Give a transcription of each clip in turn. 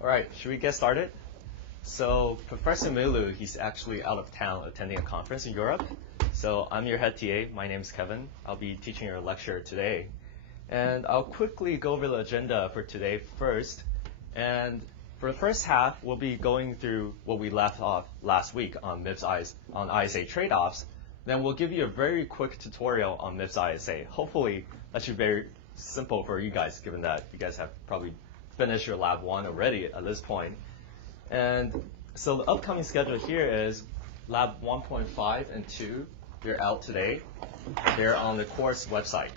All right, should we get started? So Professor Mutlu, he's actually out of town attending a conference in Europe. So I'm your head TA. My name is Kevin. I'll be teaching your lecture today. And I'll quickly go over the agenda for today first. And for the first half, we'll be going through what we left off last week on MIPS on ISA trade-offs. Then we'll give you a very quick tutorial on MIPS ISA. Hopefully, that should be very simple for you guys, given that you guys have probably finished your lab 1 already at this point. And so the upcoming schedule here is lab 1.5 and 2. They're out today. They're on the course website.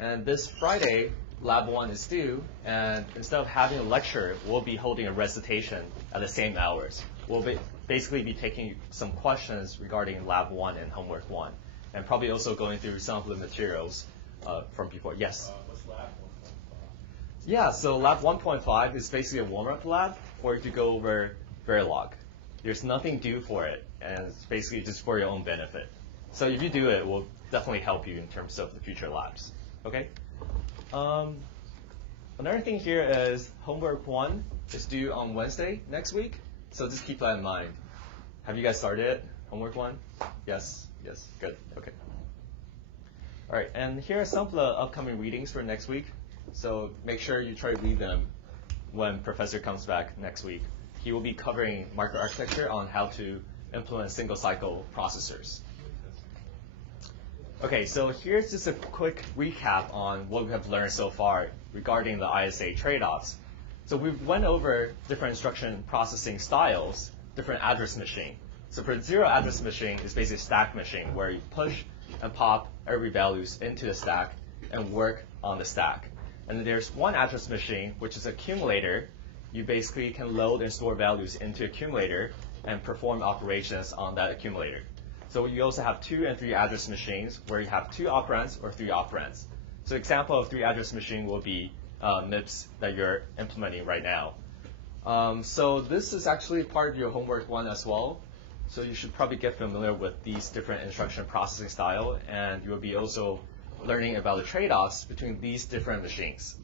And this Friday, lab 1 is due, and instead of having a lecture, we'll be holding a recitation at the same hours. We'll basically be taking some questions regarding lab 1 and homework 1, and probably also going through some of the materials from before. Yes? What's lab 1.5? Yeah, so lab 1.5 is basically a warm-up lab for you to go over Verilog. There's nothing due for it, and it's basically just for your own benefit. So if you do it, it will definitely help you in terms of the future labs. Okay? Another thing here is homework 1 is due on Wednesday next week, so just keep that in mind. Have you guys started homework 1? Yes? Yes, good, okay. All right, and here are some of the upcoming readings for next week. So make sure you try to read them when Professor comes back next week. He will be covering microarchitecture on how to implement single-cycle processors. Okay, so here's just a quick recap on what we have learned so far regarding the ISA trade-offs. So we went over different instruction processing styles, different address machine. So for zero address machine, it's basically a stack machine where you push and pop every values into the stack and work on the stack. And then there's one address machine, which is accumulator. You basically can load and store values into accumulator and perform operations on that accumulator. So you also have 2 and 3 address machines where you have 2 operands or 3 operands. So example of 3 address machine will be MIPS that you're implementing right now. So this is actually part of your homework 1 as well. So you should probably get familiar with these different instruction processing style, and you will be also learning about the trade-offs between these different machines.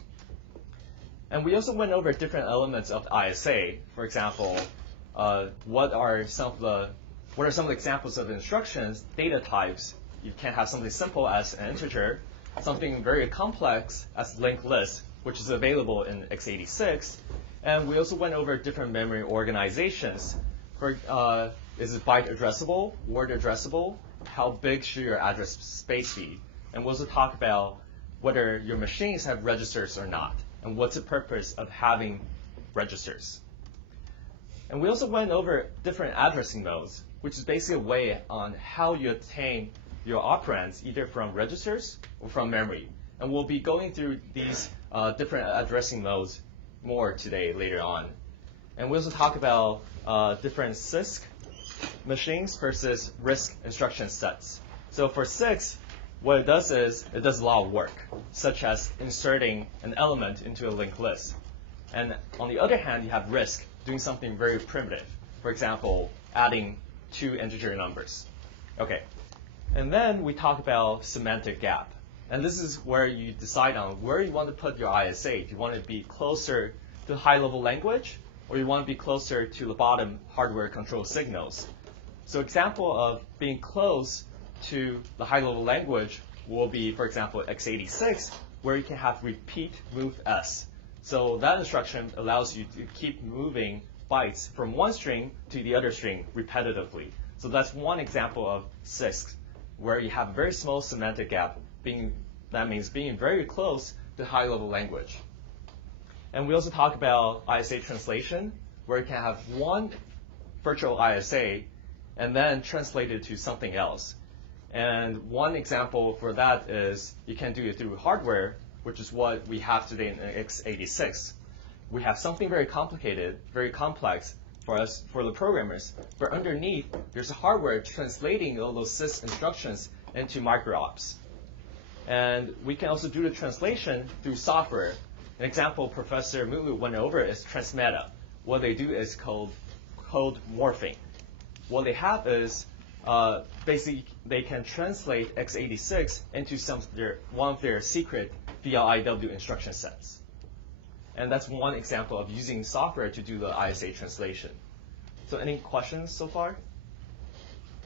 And we also went over different elements of ISA. For example, what are some of the examples of instructions, data types? You can have something simple as an integer, something very complex as linked list, which is available in x86. And we also went over different memory organizations. Is it byte addressable, word addressable? How big should your address space be? And we'll also talk about whether your machines have registers or not, and what's the purpose of having registers. And we also went over different addressing modes, which is basically a way on how you obtain your operands, either from registers or from memory. And we'll be going through these different addressing modes more today, later on. And we also talk about different CISC machines versus RISC instruction sets. So for CISC, what it does is it does a lot of work, such as inserting an element into a linked list. And on the other hand, you have RISC doing something very primitive. For example, adding 2 integer numbers. Okay. And then we talk about semantic gap. And this is where you decide on where you want to put your ISA. Do you want to be closer to high-level language, or you want to be closer to the bottom hardware control signals? So example of being close to the high-level language will be, for example, x86, where you can have repeat move s. So that instruction allows you to keep moving bytes from one string to the other string repetitively. So that's one example of CISC, where you have a very small semantic gap. That means being very close to high-level language. And we also talk about ISA translation, where you can have one virtual ISA and then translate it to something else. And one example for that is you can do it through hardware, which is what we have today in x86. We have something very complicated, very complex for us, for the programmers. But underneath, there's a hardware translating all those sys instructions into micro-ops. And we can also do the translation through software. An example Professor Mutlu went over is Transmeta. What they do is called code morphing. What they have is basically they can translate x86 into one of their secret VLIW instruction sets. And that's one example of using software to do the ISA translation. So any questions so far?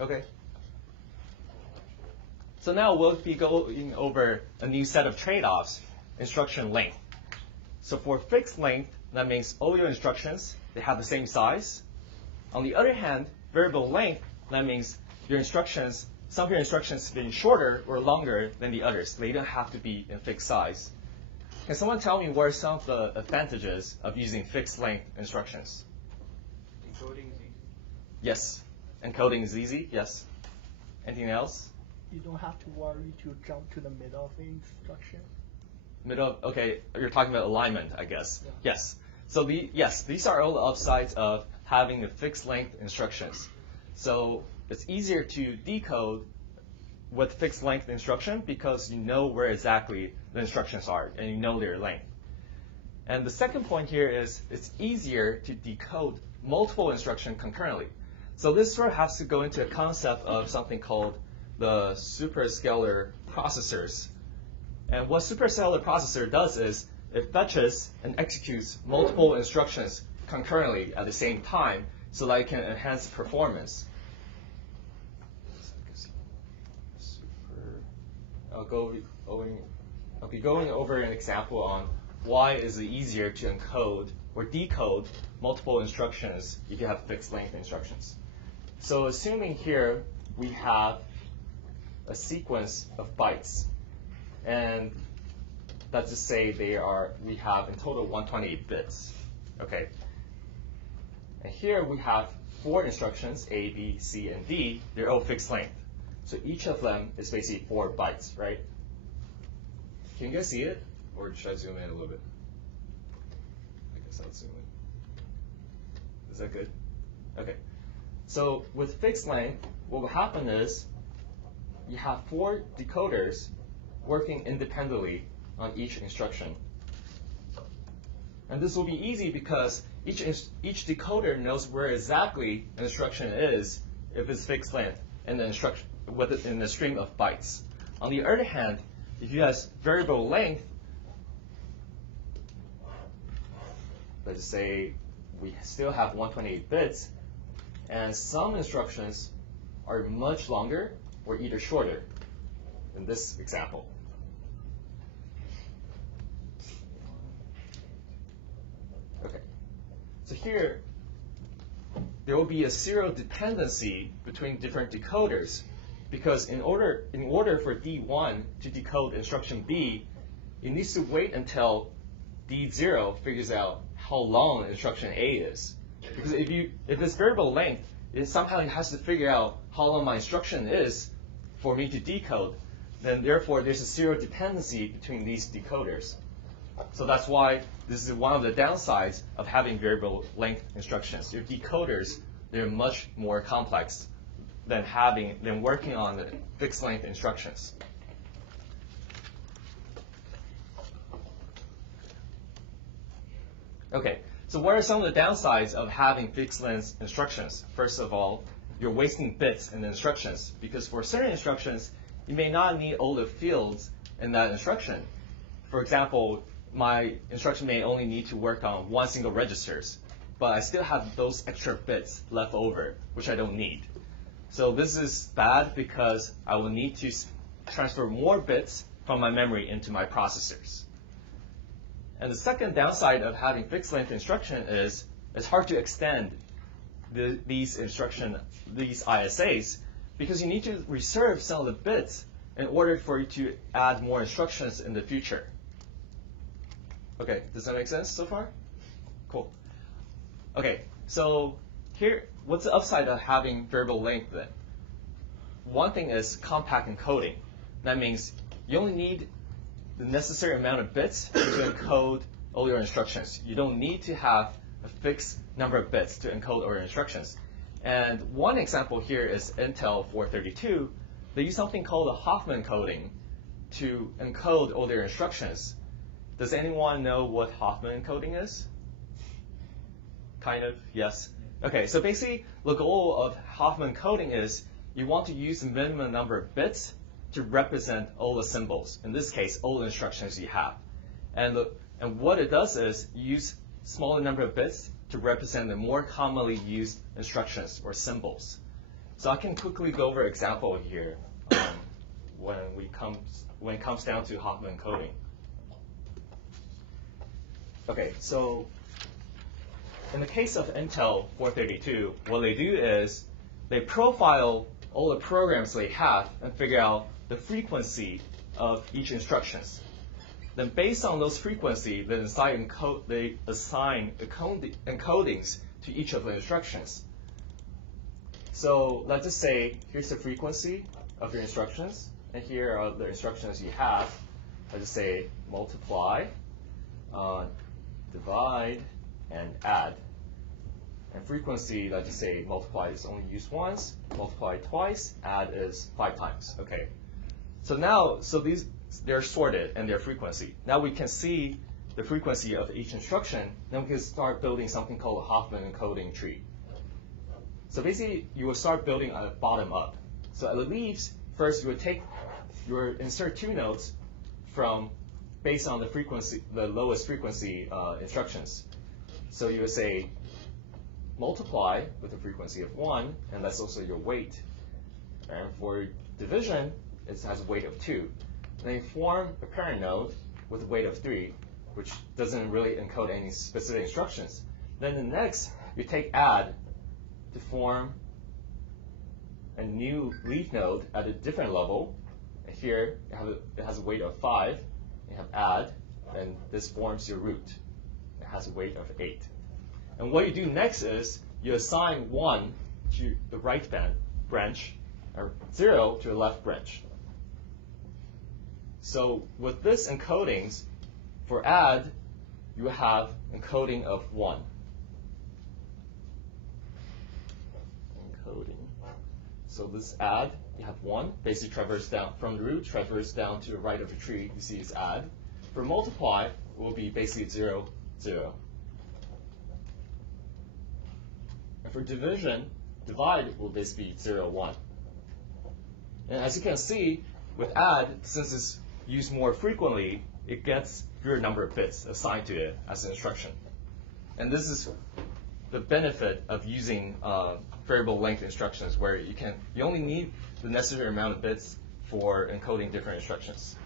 Okay. So now we'll be going over a new set of trade-offs, instruction length. So for fixed length, that means all your instructions, they have the same size. On the other hand, variable length, that means your instructions, some of your instructions being shorter or longer than the others. They don't have to be in fixed size. Can someone tell me what are some of the advantages of using fixed length instructions? Encoding is easy. Yes. Encoding is easy, yes. Anything else? You don't have to worry to jump to the middle of the instruction. Middle, okay, you're talking about alignment, I guess. Yeah. Yes. So these are all the upsides of having the fixed length instructions. So it's easier to decode with fixed length instruction because you know where exactly the instructions are and you know their length. And the second point here is it's easier to decode multiple instructions concurrently. So this sort of has to go into a concept of something called the superscalar processors. And what superscalar processor does is it fetches and executes multiple instructions concurrently at the same time so that it can enhance performance. I'll be going over an example on why is it easier to encode or decode multiple instructions if you have fixed length instructions. So assuming here we have a sequence of bytes, and let's just say we have in total 128 bits. Okay. And here we have 4 instructions, A, B, C, and D. They're all fixed length. So each of them is basically 4 bytes, right? Can you guys see it? Or should I zoom in a little bit? I guess I'll zoom in. Is that good? Okay. So with fixed length, what will happen is you have 4 decoders working independently on each instruction. And this will be easy because each decoder knows where exactly an instruction is if it's fixed length in the instruction in the string of bytes. On the other hand, if you have variable length, let's say we still have 128 bits, and some instructions are much longer or either shorter in this example. Okay, so here there will be a serial dependency between different decoders because in order for D1 to decode instruction B, it needs to wait until D0 figures out how long instruction A is. Because if it's variable length, it somehow has to figure out how long my instruction is for me to decode. Then therefore there's a serial dependency between these decoders. So that's why this is one of the downsides of having variable length instructions. Your decoders, they're much more complex than working on the fixed length instructions. Okay, so what are some of the downsides of having fixed length instructions? First of all, you're wasting bits in the instructions because for certain instructions, you may not need all the fields in that instruction. For example, my instruction may only need to work on 1 single registers, but I still have those extra bits left over, which I don't need. So this is bad because I will need to transfer more bits from my memory into my processors. And the second downside of having fixed length instruction is it's hard to extend these ISAs because you need to reserve some of the bits in order for you to add more instructions in the future. Okay, does that make sense so far? Cool. Okay, so here, what's the upside of having variable length then? One thing is compact encoding. That means you only need the necessary amount of bits to encode all your instructions. You don't need to have a fixed number of bits to encode all your instructions. And one example here is Intel 432. They use something called a Hoffman encoding to encode all their instructions. Does anyone know what Hoffman encoding is? Kind of, yes. Okay, so basically the goal of Hoffman encoding is you want to use the minimum number of bits to represent all the symbols. In this case, all the instructions you have. And And what it does is use smaller number of bits to represent the more commonly used instructions or symbols. So I can quickly go over an example here when it comes down to Hoffman encoding. Okay, so in the case of Intel 432, what they do is they profile all the programs they have and figure out the frequency of each instructions. Then based on those frequency, they assign encodings to each of the instructions. So let's just say here's the frequency of your instructions, and here are the instructions you have. Let's just say multiply, divide, and add. And frequency, let's just say multiply is only used once, multiply twice, add is 5 times. Okay. So now, they're sorted and their frequency. Now we can see the frequency of each instruction. Then we can start building something called a Hoffman encoding tree. So basically, you will start building a bottom up. So at the leaves, first you would insert 2 nodes based on the frequency, the lowest frequency instructions. So you would say multiply with a frequency of 1, and that's also your weight. And for division, it has a weight of 2. Then you form a parent node with a weight of 3, which doesn't really encode any specific instructions. Then the next, you take add to form a new leaf node at a different level. And here, it has a weight of 5. You have add, and this forms your root. It has a weight of 8. And what you do next is you assign 1 to the right branch, or 0 to the left branch. So with this encodings, for add, you have encoding of 1. Encoding. So this add, you have 1, basically traverse down from the root, traverse down to the right of the tree, you see it's add. For multiply, it will be basically 0, 0. And for division, divide will basically be 0, 1. And as you can see, with add, since it's used more frequently, it gets fewer number of bits assigned to it as an instruction. And this is the benefit of using variable length instructions, where you only need the necessary amount of bits for encoding different instructions.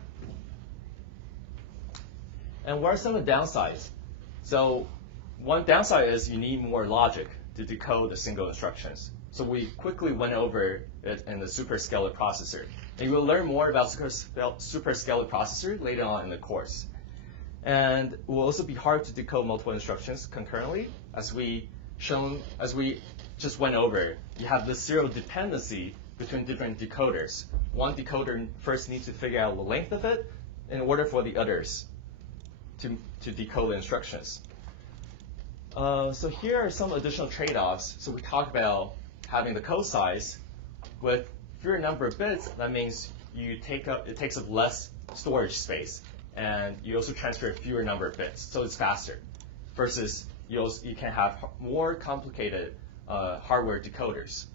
And what are some of the downsides? So one downside is you need more logic to decode the single instructions. So we quickly went over it in the superscalar processor. And you will learn more about superscalar processor later on in the course. And it will also be hard to decode multiple instructions concurrently. As we just went over, you have this serial dependency between different decoders. One decoder first needs to figure out the length of it in order for the others to decode the instructions. So here are some additional trade-offs. So we talked about having the code size. With fewer number of bits, that means it takes up less storage space, and you also transfer fewer number of bits, so it's faster. Versus you can have more complicated hardware decoders.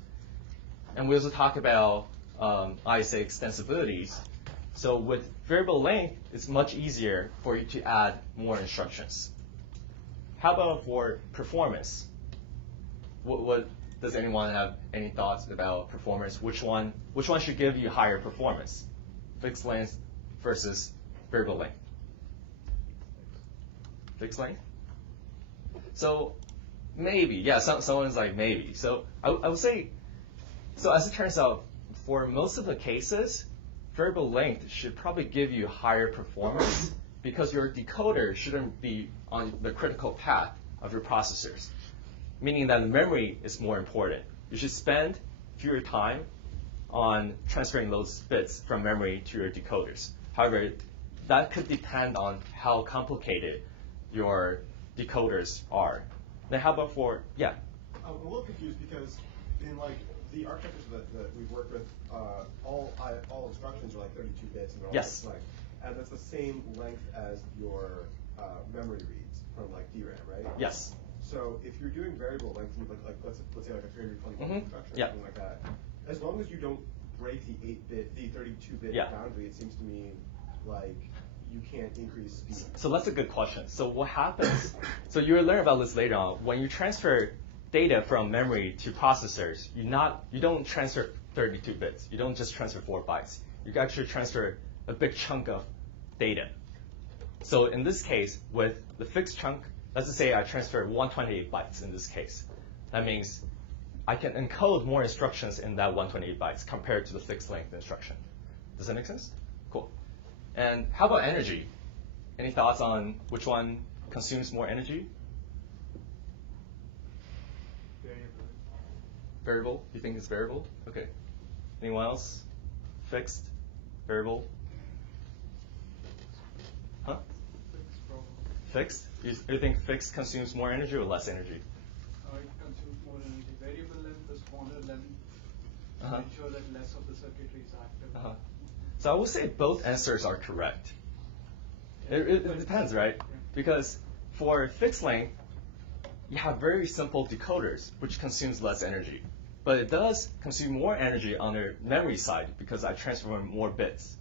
And we also talk about ISA extensibilities. So with variable length, it's much easier for you to add more instructions. How about for performance? What does anyone have any thoughts about performance? Which one should give you higher performance? Fixed length versus variable length? Fixed length? So maybe, yeah, someone's like maybe. So I would say, so as it turns out, for most of the cases, variable length should probably give you higher performance because your decoder shouldn't be on the critical path of your processors, meaning that the memory is more important. You should spend fewer time on transferring those bits from memory to your decoders. However, that could depend on how complicated your decoders are. Then how about for, yeah? I'm a little confused because in like the architectures that we've worked with, all instructions are like 32 bits and they're all Yes. like, and that's the same length as your memory reads from like DRAM, right? Yes. So if you're doing variable length, like let's say like a 320 bit instruction or Yeah. something like that, as long as you don't break the 32-bit Yeah. boundary, it seems to me like you can't increase speed. So that's a good question. So what happens, so you'll learn about this later on, when you transfer data from memory to processors, you don't transfer 32 bits. You don't just transfer 4 bytes. You actually transfer a big chunk of data. So in this case, with the fixed chunk, let's just say I transfer 128 bytes in this case. That means I can encode more instructions in that 128 bytes compared to the fixed length instruction. Does that make sense? Cool. And how about energy? Any thoughts on which one consumes more energy? Variable. Variable? You think it's variable? Okay. Anyone else? Fixed? Variable? Huh? Fixed problem. Fixed? You think fixed consumes more energy or less energy? It consumes more energy. Variable length, the smaller length, Uh-huh. ensure that less of the circuitry is active. Uh-huh. So I would say both answers are correct. It depends, right? Because for fixed length, you have very simple decoders, which consumes less energy. But it does consume more energy on the memory side because I transfer more bits.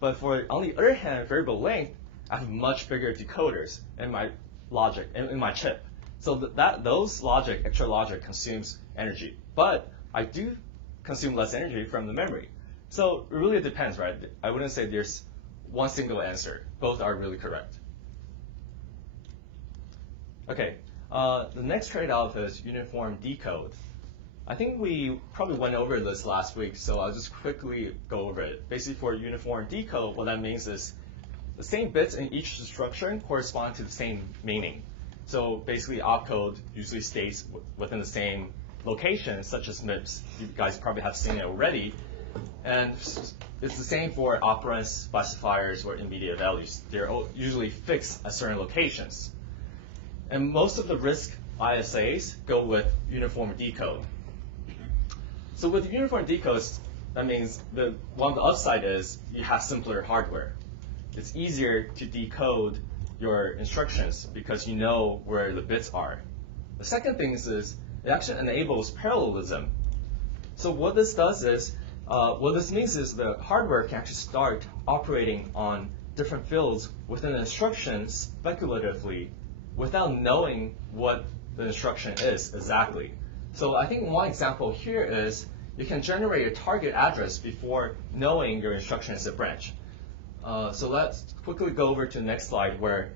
But on the other hand, variable length, I have much bigger decoders in my logic, in my chip. So those extra logic consumes energy. But I do consume less energy from the memory. So it really depends, right? I wouldn't say there's one single answer. Both are really correct. Okay, the next trade-off is uniform decode. I think we probably went over this last week, so I'll just quickly go over it. Basically, for uniform decode, what that means is the same bits in each instruction correspond to the same meaning. So basically, opcode usually stays within the same location, such as MIPS. You guys probably have seen it already. And it's the same for operands, specifiers, or immediate values. They're usually fixed at certain locations. And most of the RISC ISAs go with uniform decode. So with uniform decodes, that means one of the upside is you have simpler hardware. It's easier to decode your instructions because you know where the bits are. The second thing is it actually enables parallelism. So what this does is, what this means is the hardware can actually start operating on different fields within the instruction speculatively without knowing what the instruction is exactly. So I think one example here is you can generate a target address before knowing your instruction is a branch. So let's quickly go over to the next slide where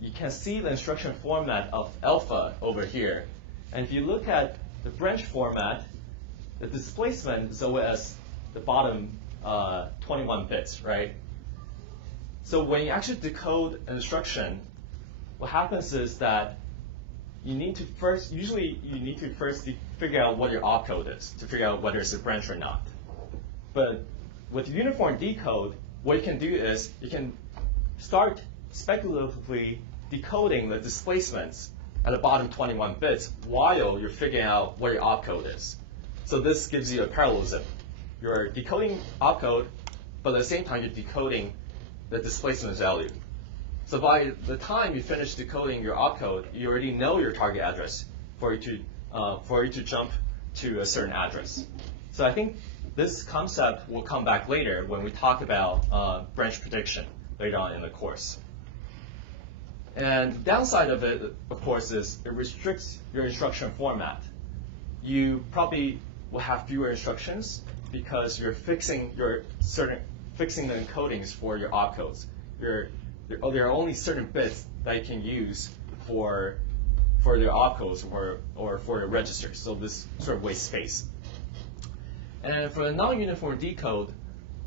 you can see the instruction format of alpha over here. And if you look at the branch format, the displacement is always the bottom 21 bits, right? So when you actually decode an instruction, what happens is that you need to first figure out what your opcode is to figure out whether it's a branch or not. But with uniform decode, what you can do is you can start speculatively decoding the displacements at the bottom 21 bits while you're figuring out what your opcode is. So this gives you a parallelism. You're decoding opcode, but at the same time you're decoding the displacement value. So by the time you finish decoding your opcode, you already know your target address for you to jump to a certain address. So I think this concept will come back later when we talk about branch prediction later on in the course. And the downside of it, of course, is it restricts your instruction format. You probably will have fewer instructions because you're fixing the encodings for your opcodes. There are only certain bits that you can use for your opcodes or for your registers. So this sort of wastes space. And for the non-uniform decode,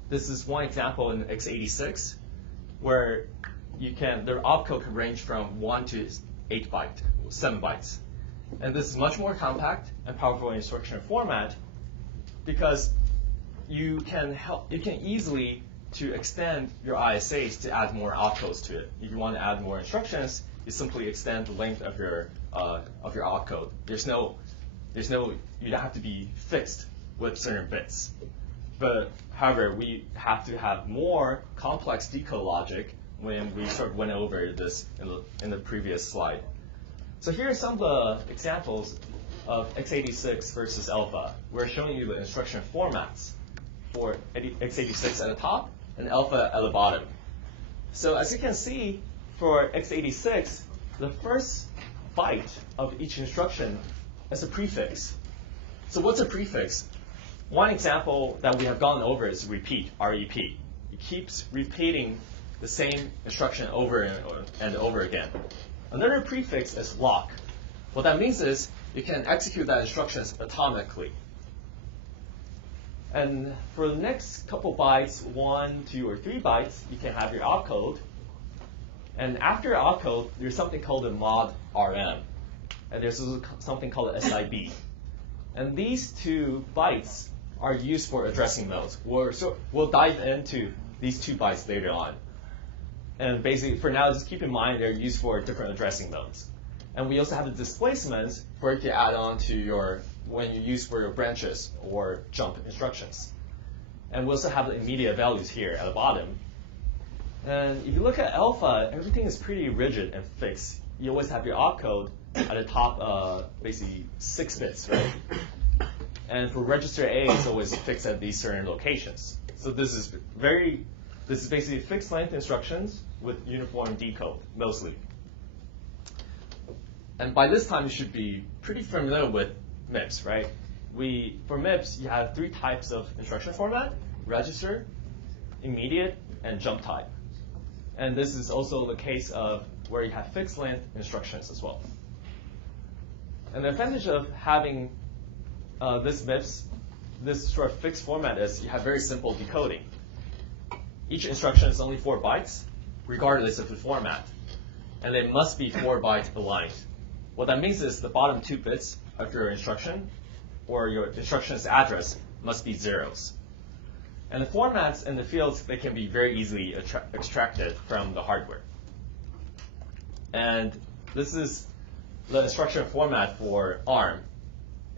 this is one example in x86 where the opcode can range from 1 to 7 bytes. And this is much more compact and powerful instruction format because you can easily to extend your ISAs to add more opcodes to it. If you want to add more instructions, you simply extend the length of your opcode. You don't have to be fixed with certain bits. But however, we have to have more complex decode logic when we sort of went over this in the previous slide. So here are some of the examples of x86 versus alpha. We're showing you the instruction formats for x86 at the top and alpha at the bottom. So as you can see, for x86, the first byte of each instruction is a prefix. So what's a prefix? One example that we have gone over is repeat, REP. It keeps repeating the same instruction over and over again. Another prefix is lock. What that means is you can execute that instruction atomically. And for the next couple bytes, 1, 2, or 3 bytes, you can have your opcode. And after opcode, there's something called a mod RM. And there's something called a SIB. And these 2 bytes are used for addressing modes. We'll dive into these 2 bytes later on. And basically, for now, just keep in mind they're used for different addressing modes. And we also have the displacements for it to add on to when you use for your branches or jump instructions. And we also have the immediate values here at the bottom. And if you look at alpha, everything is pretty rigid and fixed. You always have your opcode at the top, basically 6 bits, right? And for register A, it's always fixed at these certain locations. So this is basically fixed length instructions with uniform decode, mostly. And by this time, you should be pretty familiar with MIPS, right? For MIPS, you have 3 types of instruction format: register, immediate, and jump type. And this is also the case of where you have fixed length instructions as well. And the advantage of having this MIPS, this sort of fixed format, is you have very simple decoding. Each instruction is only 4 bytes, regardless of the format. And they must be 4-byte aligned. What that means is the bottom 2 bits of your instruction or your instruction's address must be zeros. And the formats and the fields, they can be very easily extracted from the hardware. And this is the instruction format for ARM.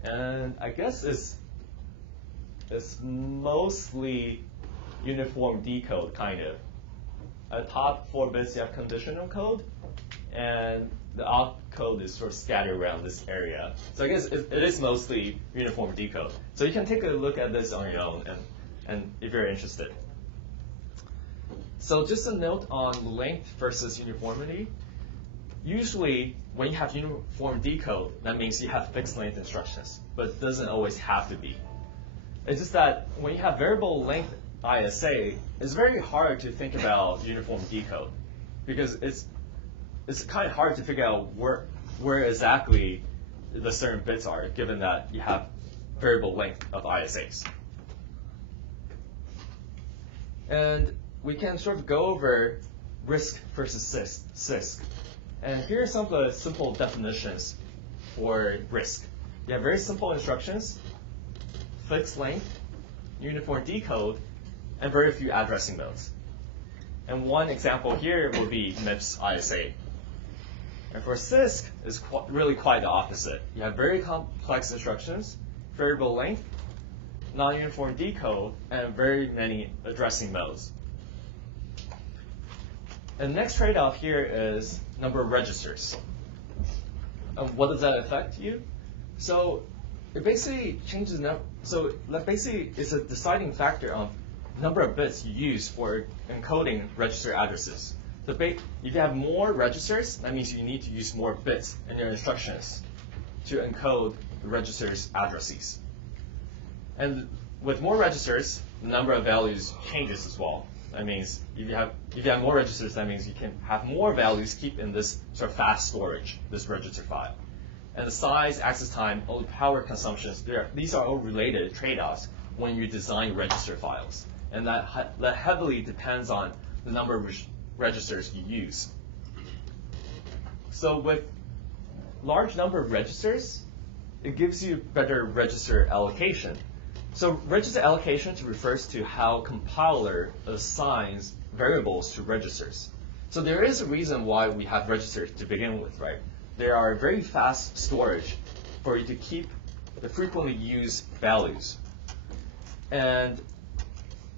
And I guess it's mostly uniform decode, kind of. At the top 4 bits, you have conditional code, and the opcode is sort of scattered around this area. So I guess it is mostly uniform decode. So you can take a look at this on your own, and if you're interested. So just a note on length versus uniformity. Usually, when you have uniform decode, that means you have fixed length instructions, but it doesn't always have to be. It's just that when you have variable length ISA, it's very hard to think about uniform decode, because it's kind of hard to figure out where exactly the certain bits are, given that you have variable length of ISAs. And we can sort of go over RISC versus CISC. And here are some of the simple definitions for RISC. You have very simple instructions, fixed length, uniform decode, and very few addressing modes. And one example here will be MIPS ISA. And for CISC, it's really quite the opposite. You have very complex instructions, variable length, non-uniform decode, and very many addressing modes. And the next trade-off here is number of registers. What does that affect you? So it basically changes. So that basically is a deciding factor on number of bits you use for encoding register addresses. So if you have more registers, that means you need to use more bits in your instructions to encode the register's addresses. And with more registers, the number of values changes as well. That means if you have more registers, that means you can have more values keep in this sort of fast storage, this register file. And the size, access time, all the power consumptions, these are all related trade-offs when you design register files. And that heavily depends on the number of registers you use. So with large number of registers, it gives you better register allocation. So register allocation refers to how compiler assigns variables to registers. So there is a reason why we have registers to begin with, right? There are very fast storage for you to keep the frequently used values. And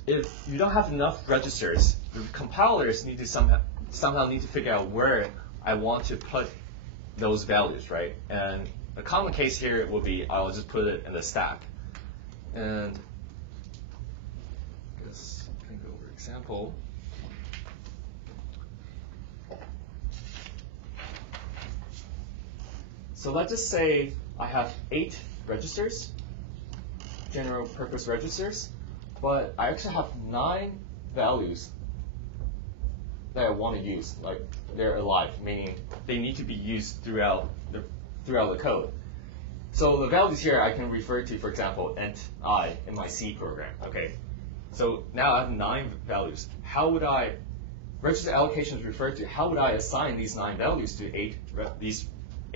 if you don't have enough registers, the compilers need to somehow need to figure out where I want to put those values, right? And a common case here will be I'll just put it in the stack. And I guess I can go over example. So let's just say I have 8 registers, general purpose registers, but I actually have 9 values that I want to use, like they're alive, meaning they need to be used throughout the code. So the values here I can refer to, for example, int I in my C program. Okay, so now I have 9 values. How would I register allocations refer to? How would I assign these 9 values to these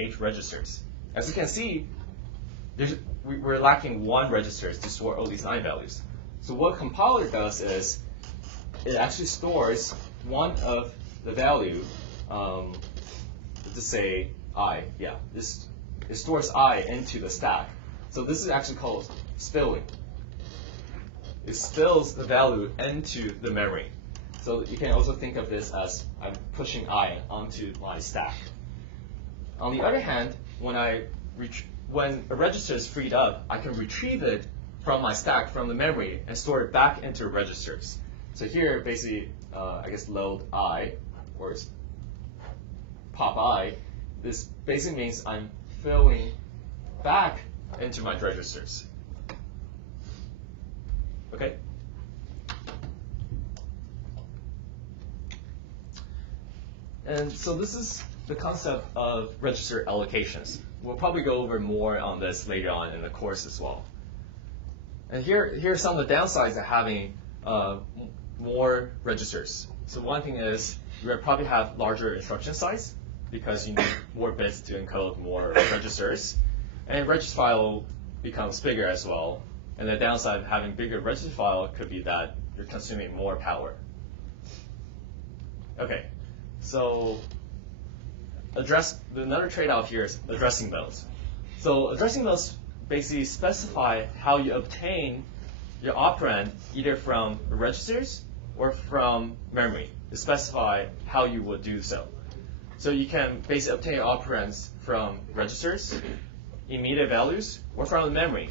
8 registers? As you can see, we're lacking 1 register to store all these 9 values. So what compiler does is it actually stores one of the value, let's just say I. Yeah, it stores I into the stack. So this is actually called spilling. It spills the value into the memory. So you can also think of this as I'm pushing I onto my stack. On the other hand, when a register is freed up, I can retrieve it from my stack, from the memory, and store it back into registers. So here, basically, I guess load I, or pop I, this basically means I'm filling back into my registers. Okay? And so this is the concept of register allocations. We'll probably go over more on this later on in the course as well. And here are some of the downsides of having more registers. So one thing is you will probably have larger instruction size because you need more bits to encode more registers. And register file becomes bigger as well. And the downside of having bigger register file could be that you're consuming more power. Okay, so another trade-off here is addressing modes. So addressing modes basically specify how you obtain your operand either from registers or from memory. To specify how you would do so. So you can basically obtain operands from registers, immediate values, or from the memory.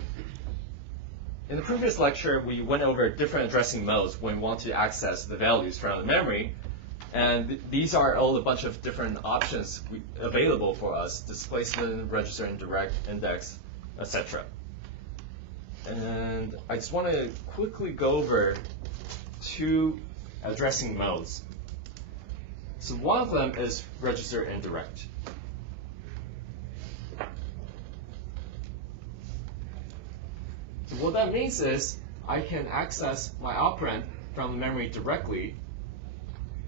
In the previous lecture, we went over different addressing modes when we want to access the values from the memory. And these are all a bunch of different options available for us: displacement, register, indirect, index, etc. And I just want to quickly go over 2 addressing modes. So one of them is register indirect. So what that means is I can access my operand from the memory directly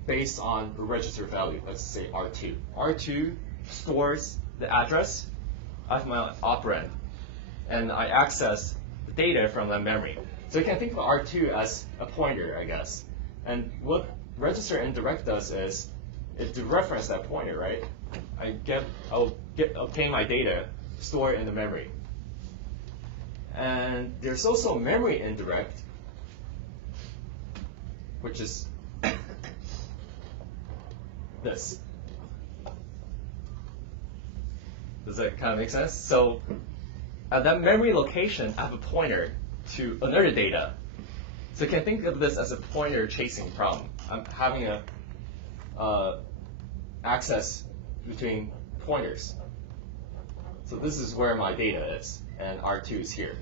based on a register value, let's say R2. R2 stores the address of my operand, and I access the data from that memory. So you can think of R2 as a pointer, I guess. And what register indirect does is it dereference that pointer, right? I'll obtain my data, store it in the memory. And there's also memory indirect, which is this. Does that kind of make sense? So at that memory location, I have a pointer to another data. So you can think of this as a pointer chasing problem. I'm having a access between pointers. So this is where my data is, and R2 is here.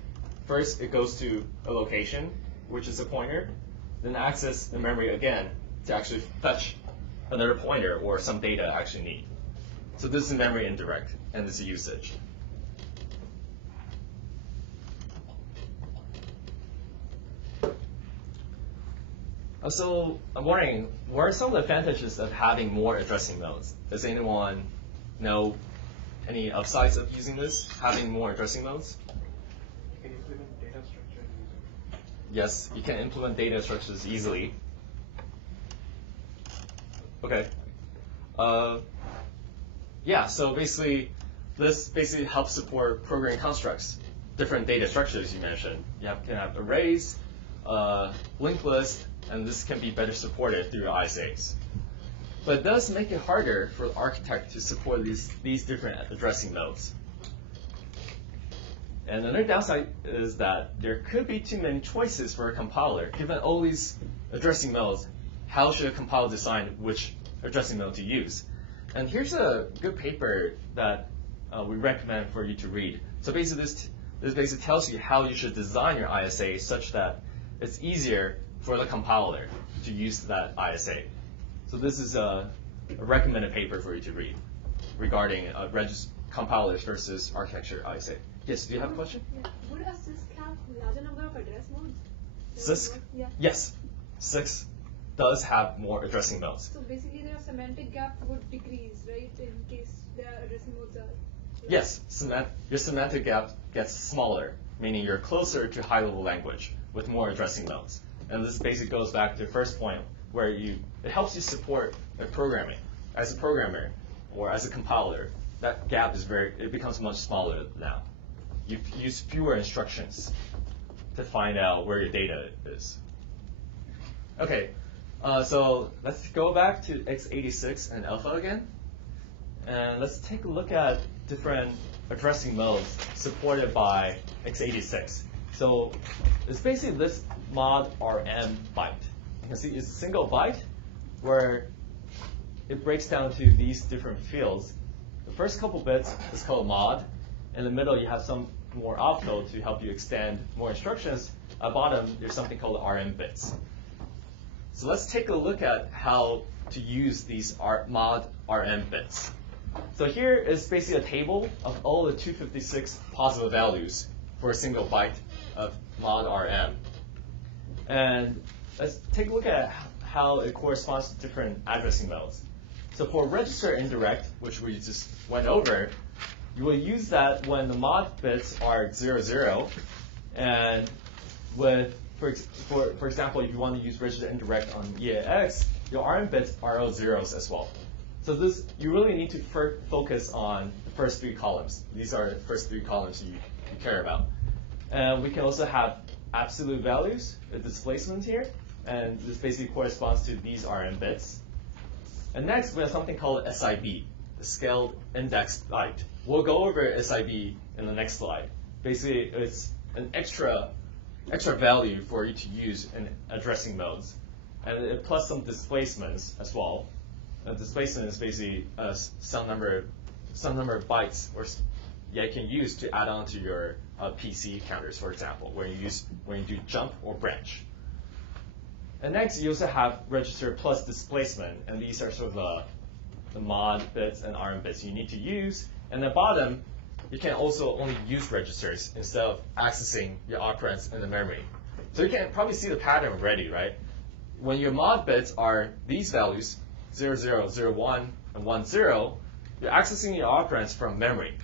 First, it goes to a location, which is a pointer, then access the memory again to actually fetch another pointer or some data I actually need. So this is memory indirect, and this is usage. So I'm wondering, what are some of the advantages of having more addressing modes? Does anyone know any upsides of using this, having more addressing modes? You can implement data structure using. Yes, you can implement data structures easily. Okay. Yeah, so basically, this basically helps support programming constructs, different data structures you mentioned. You can have arrays, linked list, and this can be better supported through ISAs. But it does make it harder for the architect to support these different addressing modes. And another downside is that there could be too many choices for a compiler. Given all these addressing modes, how should a compiler decide which addressing mode to use? And here's a good paper that we recommend for you to read. So basically, this basically tells you how you should design your ISA such that it's easier for the compiler to use that ISA. So this is a recommended paper for you to read regarding compilers versus architecture ISA. Yes, do you have a question? Yeah. Would a CISC have larger number of address modes? CISC? Yeah. Yes. CISC does have more addressing modes. So basically their semantic gap would decrease, right, in case their addressing modes are... Yes, your semantic gap gets smaller, meaning you're closer to high-level language with more addressing modes. And this basically goes back to the first point where it helps you support programming. As a programmer or as a compiler, that gap it becomes much smaller now. You use fewer instructions to find out where your data is. Okay, so let's go back to x86 and alpha again. And let's take a look at different addressing modes supported by x86. So it's basically this mod RM byte. You can see it's a single byte where it breaks down to these different fields. The first couple bits is called mod. In the middle, you have some more opcode to help you extend more instructions. At bottom, there's something called RM bits. So let's take a look at how to use these mod RM bits. So here is basically a table of all the 256 possible values for a single byte of mod RM. And let's take a look at how it corresponds to different addressing modes. So for register indirect, which we just went over, you will use that when the mod bits are 0, 0. And for example, if you want to use register indirect on EAX, your RM bits are all zeros as well. So you really need to focus on the first 3 columns. These are the first 3 columns you care about. And we can also have absolute values, the displacement here, and this basically corresponds to these RM bits. And next, we have something called SIB, the scaled index byte. We'll go over SIB in the next slide. Basically, it's an extra value for you to use in addressing modes, and plus some displacements as well. Displacement is basically some number of bytes you can use to add on to your PC counters, for example, when you do jump or branch. And next, you also have register plus displacement, and these are sort of the mod bits and RM bits you need to use. And at the bottom, you can also only use registers instead of accessing your operands in the memory. So you can probably see the pattern already, right? When your mod bits are these values, 0, 0, 0, 1, and 1, 0, you're accessing your operands from memory.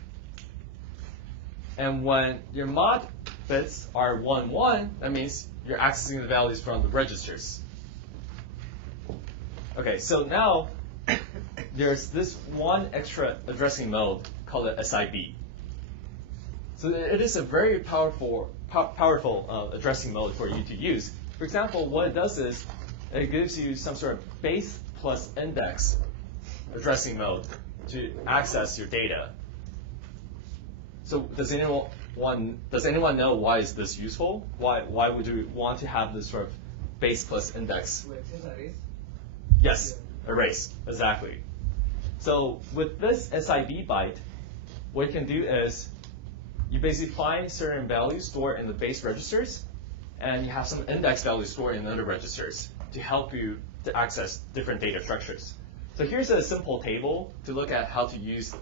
And when your mod bits are 1, 1, that means you're accessing the values from the registers. Okay, so now there's this one extra addressing mode called a SIB. So it is a very powerful addressing mode for you to use. For example, what it does is it gives you some sort of base plus index addressing mode to access your data. So does anyone know why is this useful? Why would you want to have this sort of base plus index? To access arrays? Yes, arrays, exactly. So with this SIB byte, what you can do is you basically find certain values stored in the base registers, and you have some index values stored in other registers to help you to access different data structures. So here's a simple table to look at how to use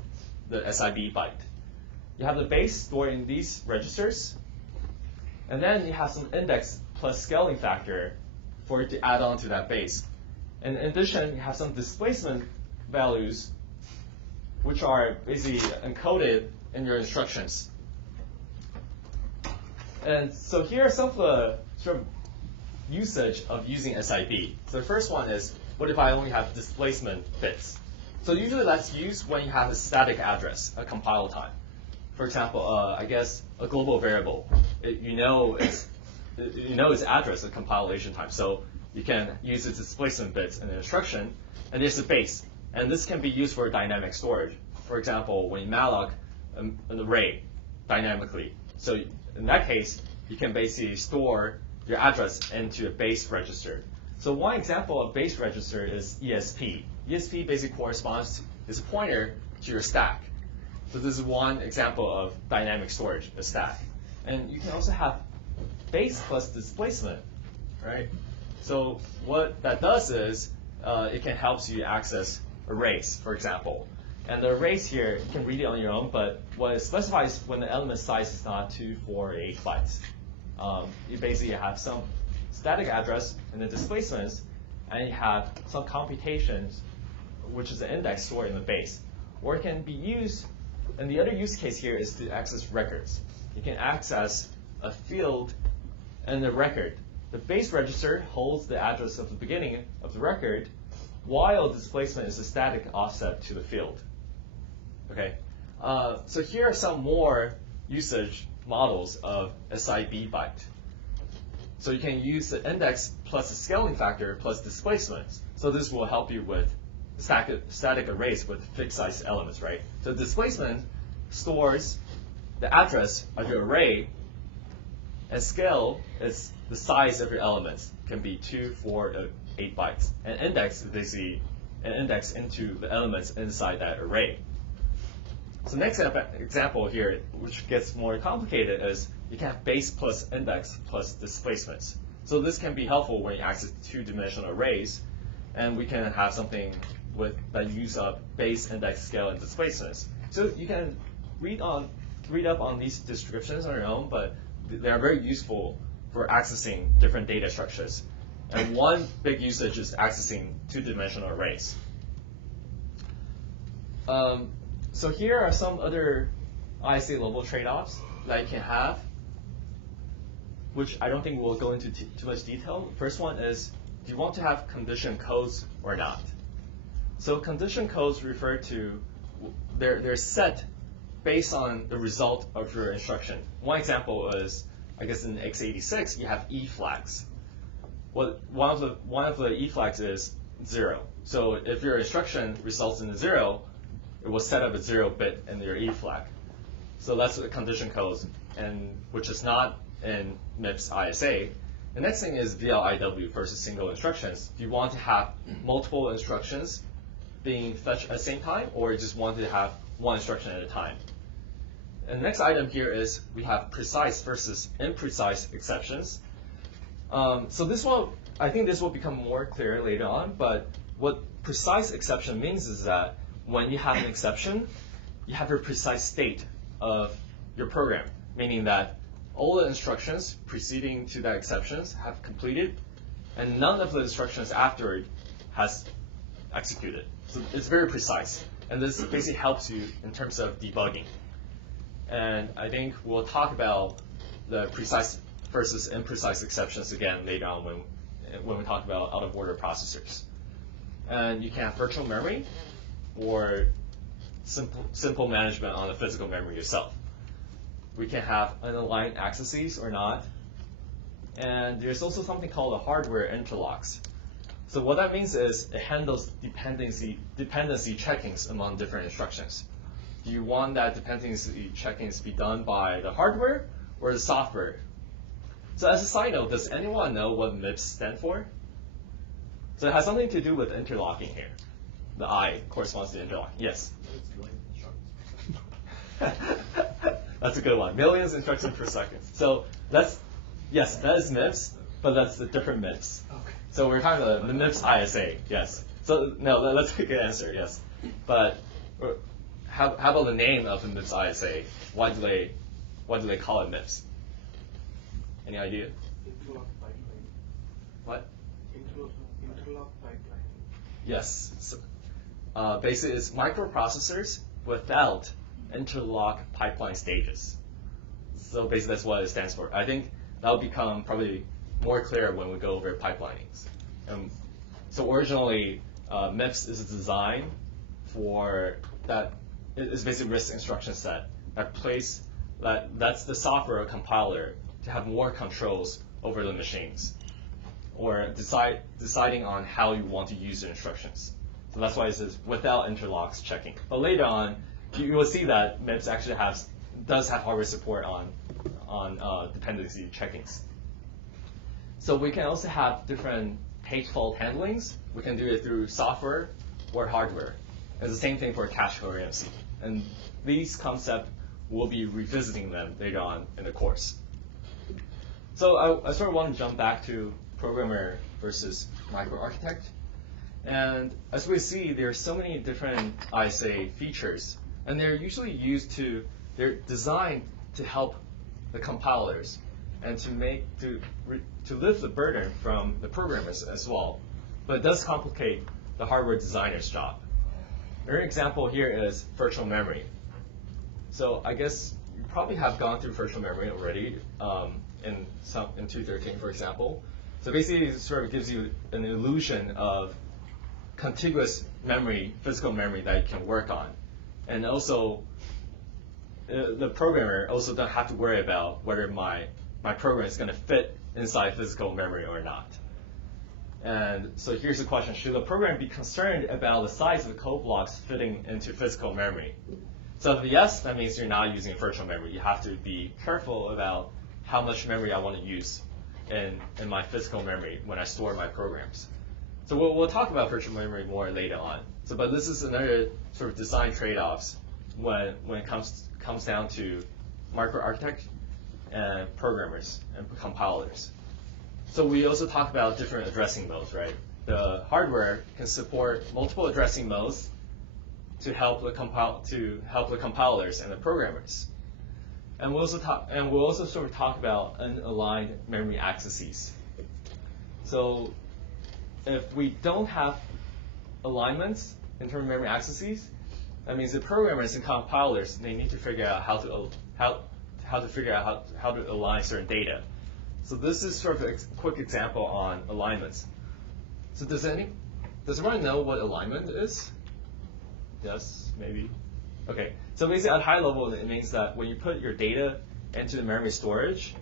the SIB byte. You have the base stored in these registers, and then you have some index plus scaling factor for you to add on to that base. And in addition, you have some displacement values, which are basically encoded in your instructions. And so here are some of the sort of usage of using SIB. So the first one is, what if I only have displacement bits? So usually that's used when you have a static address, a compile time. For example, I guess a global variable, you know its address at compilation time. So you can use its displacement bits in the instruction, and there's a base. And this can be used for dynamic storage. For example, when you malloc an array dynamically. So in that case, you can basically store your address into a base register. So one example of base register is ESP. ESP basically corresponds is a pointer to your stack. So this is one example of dynamic storage, a stack. And you can also have base plus displacement, right? So what that does is it can help you access arrays, for example. And the arrays here, you can read it on your own, but what it specifies when the element size is not 2, 4, or 8 bytes. You basically have some static address and the displacements, and you have some computations, which is the index stored in the base. Or it can be used, and the other use case here is to access records. You can access a field and a record. The base register holds the address of the beginning of the record, while displacement is a static offset to the field. Okay, so here are some more usage models of SIB byte. So you can use the index plus the scaling factor plus displacements. So this will help you with static arrays with fixed size elements, right? So displacement stores the address of your array, and scale is the size of your elements. Can be 2, 4, or 8 bytes. And index is basically an index into the elements inside that array. So next example here, which gets more complicated, is you can have base plus index plus displacements. So this can be helpful when you access two-dimensional arrays, and we can have something that use up base, index, scale, and displacements. So you can read up on these descriptions on your own, but they are very useful for accessing different data structures. And one big usage is accessing two-dimensional arrays. So here are some other ISA level trade-offs that you can have, which I don't think we'll go into too much detail. First one is, do you want to have condition codes or not? So condition codes refer to, they're set based on the result of your instruction. One example is, I guess in x86, you have E flags. Well, one of the E flags is 0. So if your instruction results in a 0, it will set up a 0 bit in your E flag. So that's the condition codes, and which is not in MIPS ISA. The next thing is VLIW versus single instructions. Do you want to have multiple instructions being fetched at the same time, or you just want to have one instruction at a time? And the next item here is we have precise versus imprecise exceptions. So this one, I think this will become more clear later on, but what precise exception means is that when you have an exception, you have a precise state of your program, meaning that all the instructions preceding to that exceptions have completed, and none of the instructions after it has executed. So it's very precise, and this basically helps you in terms of debugging. And I think we'll talk about the precise versus imprecise exceptions again later on when we talk about out-of-order processors. And you can have virtual memory or simple management on the physical memory yourself. We can have unaligned accesses or not. And there's also something called a hardware interlocks. So what that means is it handles dependency checkings among different instructions. Do you want that dependency checkings to be done by the hardware or the software? So as a side note, does anyone know what MIPS stand for? So it has something to do with interlocking here. The I corresponds to interlocking. Yes? That's a good one. Millions instructions per second. So yes, that is MIPS, but that's a different MIPS. Okay. So we're talking about the MIPS ISA, yes. So no, let's pick an answer, yes. But how about the name of the MIPS ISA? Why do they call it MIPS? Any idea? Interlock pipeline. What? Interlock pipeline. Yes. So, basically, it's microprocessors without interlock pipeline stages. So basically, that's what it stands for. I think that'll become probably more clear when we go over pipelines. So originally, MIPS is designed for that. It's basically RISC instruction set that's the software compiler to have more controls over the machines, or deciding on how you want to use the instructions. So that's why it says without interlocks checking. But later on, you will see that MIPS actually does have hardware support on dependency checkings. So we can also have different page fault handlings. We can do it through software or hardware. It's the same thing for cache or EMC. And these concepts, we'll be revisiting them later on in the course. So I sort of want to jump back to programmer versus microarchitect. And as we see, there are so many different ISA features, and they're usually they're designed to help the compilers and to lift the burden from the programmers as well. But it does complicate the hardware designer's job. Another example here is virtual memory. So I guess you probably have gone through virtual memory already in 213, for example. So basically, it sort of gives you an illusion of contiguous memory, physical memory that you can work on. And also, the programmer also don't have to worry about whether my program is going to fit inside physical memory or not. And so here's the question: should the program be concerned about the size of the code blocks fitting into physical memory? So if yes, that means you're not using virtual memory. You have to be careful about how much memory I want to use in my physical memory when I store my programs. So we'll talk about virtual memory more later on. So, but this is another sort of design trade-offs when it comes down to microarchitect and programmers and compilers. So we also talk about different addressing modes, right? The hardware can support multiple addressing modes to help the compilers and the programmers. And we'll also sort of talk about unaligned memory accesses. So if we don't have alignments in terms of memory accesses, that means the programmers and compilers, they need to figure out how to align certain data. So this is sort of a quick example on alignments. So does everyone know what alignment is? Yes, maybe. Okay. So basically, at high level, it means that when you put your data into the memory storage,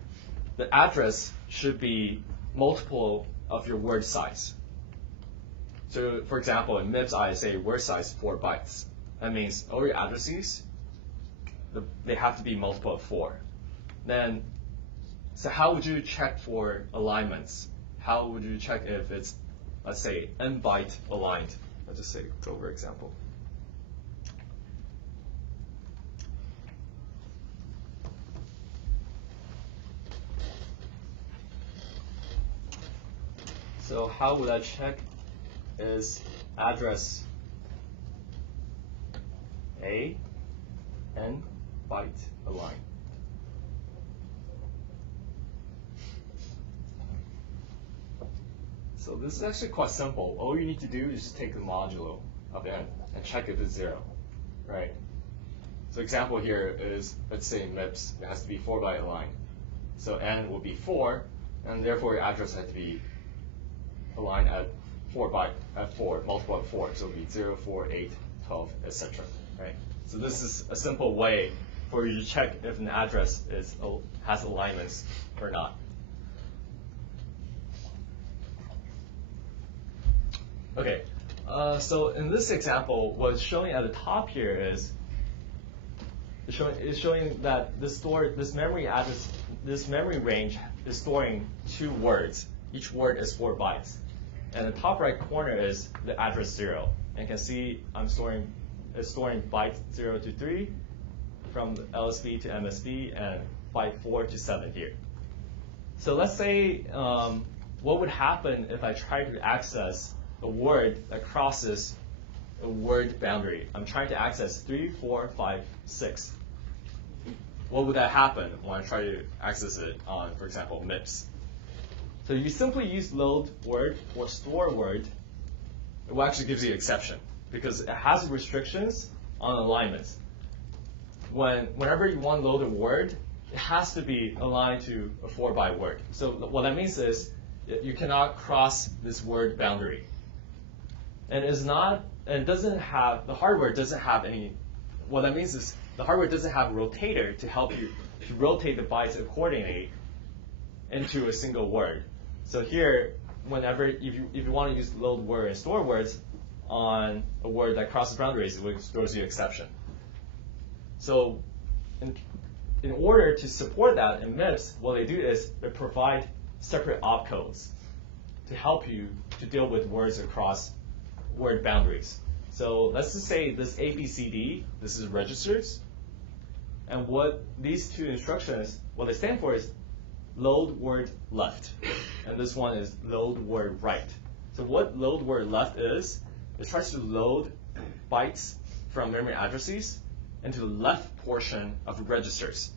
the address should be multiple of your word size. So, for example, in MIPS ISA, word size 4 bytes. That means all your addresses, they have to be multiple of 4. Then, so how would you check for alignments? How would you check if it's, let's say, n byte aligned? Let's just say, go over example. So how would I check is address A, n byte aligned. So this is actually quite simple. All you need to do is just take the modulo of n and check if it's 0, right? So example here is, let's say MIPS, it has to be 4 byte aligned. So n will be 4, and therefore your address has to be aligned at 4 byte, at 4, multiple of 4. So it will be 0, 4, 8, 12, etc. Right? So this is a simple way for you to check if an address has alignments or not. Okay, so in this example, what's showing at the top here is showing that this memory range is storing 2 words. Each word is 4 bytes. And the top right corner is the address 0. And you can see it's storing byte 0 to 3 from LSB to MSB and byte 4 to 7 here. So let's say what would happen if I try to access a word that crosses a word boundary. I'm trying to access 3, 4, 5, 6. What would that happen when I try to access it on, for example, MIPS? So you simply use load word or store word. It will actually gives you an exception because it has restrictions on alignments. Whenever you want to load a word, it has to be aligned to a 4 byte word. So what that means is you cannot cross this word boundary. And the hardware doesn't have any, what that means is the hardware doesn't have a rotator to help you to rotate the bytes accordingly into a single word. So here, if you want to use load word and store words on a word that crosses boundaries, it throws you an exception. So in order to support that in MIPS, what they do is they provide separate opcodes to help you to deal with words across word boundaries. So let's just say this ABCD, this is registers. And what these two instructions, what they stand for is load word left. And this one is load word right. So what load word left is, it tries to load bytes from memory addresses into the left portion of registers,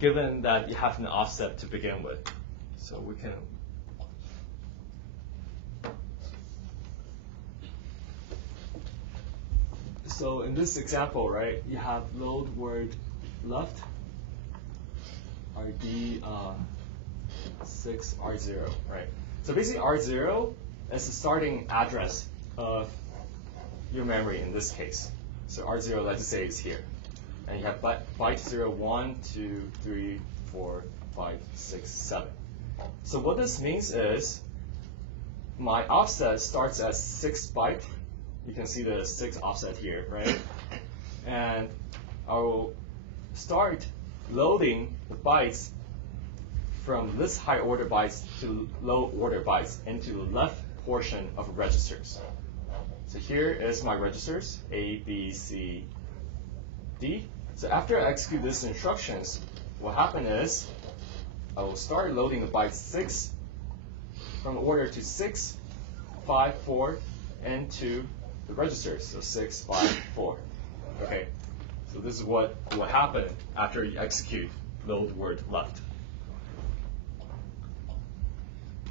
given that you have an offset to begin with. So we can. So in this example, right, you have load word left, RD 6 R0, right? So basically R0 is the starting address of your memory in this case. So R0, let's say, is here. And you have byte 0, 1, 2, 3, 4, 5, 6, 7. So what this means is my offset starts at 6 byte. You can see the 6 offset here, right? And I will start loading the bytes from this high order bytes to low order bytes into the left portion of registers. So here is my registers, A, B, C, D. So after I execute these instructions, what happens is I will start loading the bytes 6 from order to 6, 5, 4, and 2 the registers. So 6, 5, 4. Okay. So this is what happened after you execute load word left.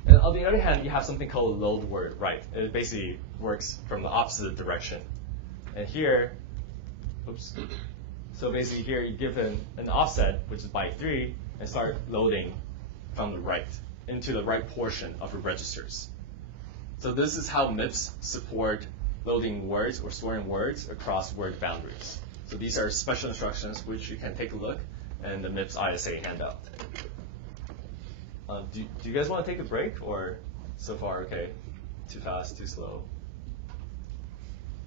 And on the other hand, you have something called load word right. It basically works from the opposite direction. And here, oops. So basically here you give an offset, which is byte 3, and start loading from the right into the right portion of your registers. So this is how MIPS support loading words or storing words across word boundaries. So these are special instructions which you can take a look in the MIPS ISA handout. Do you guys want to take a break, or so far okay? Too fast, too slow?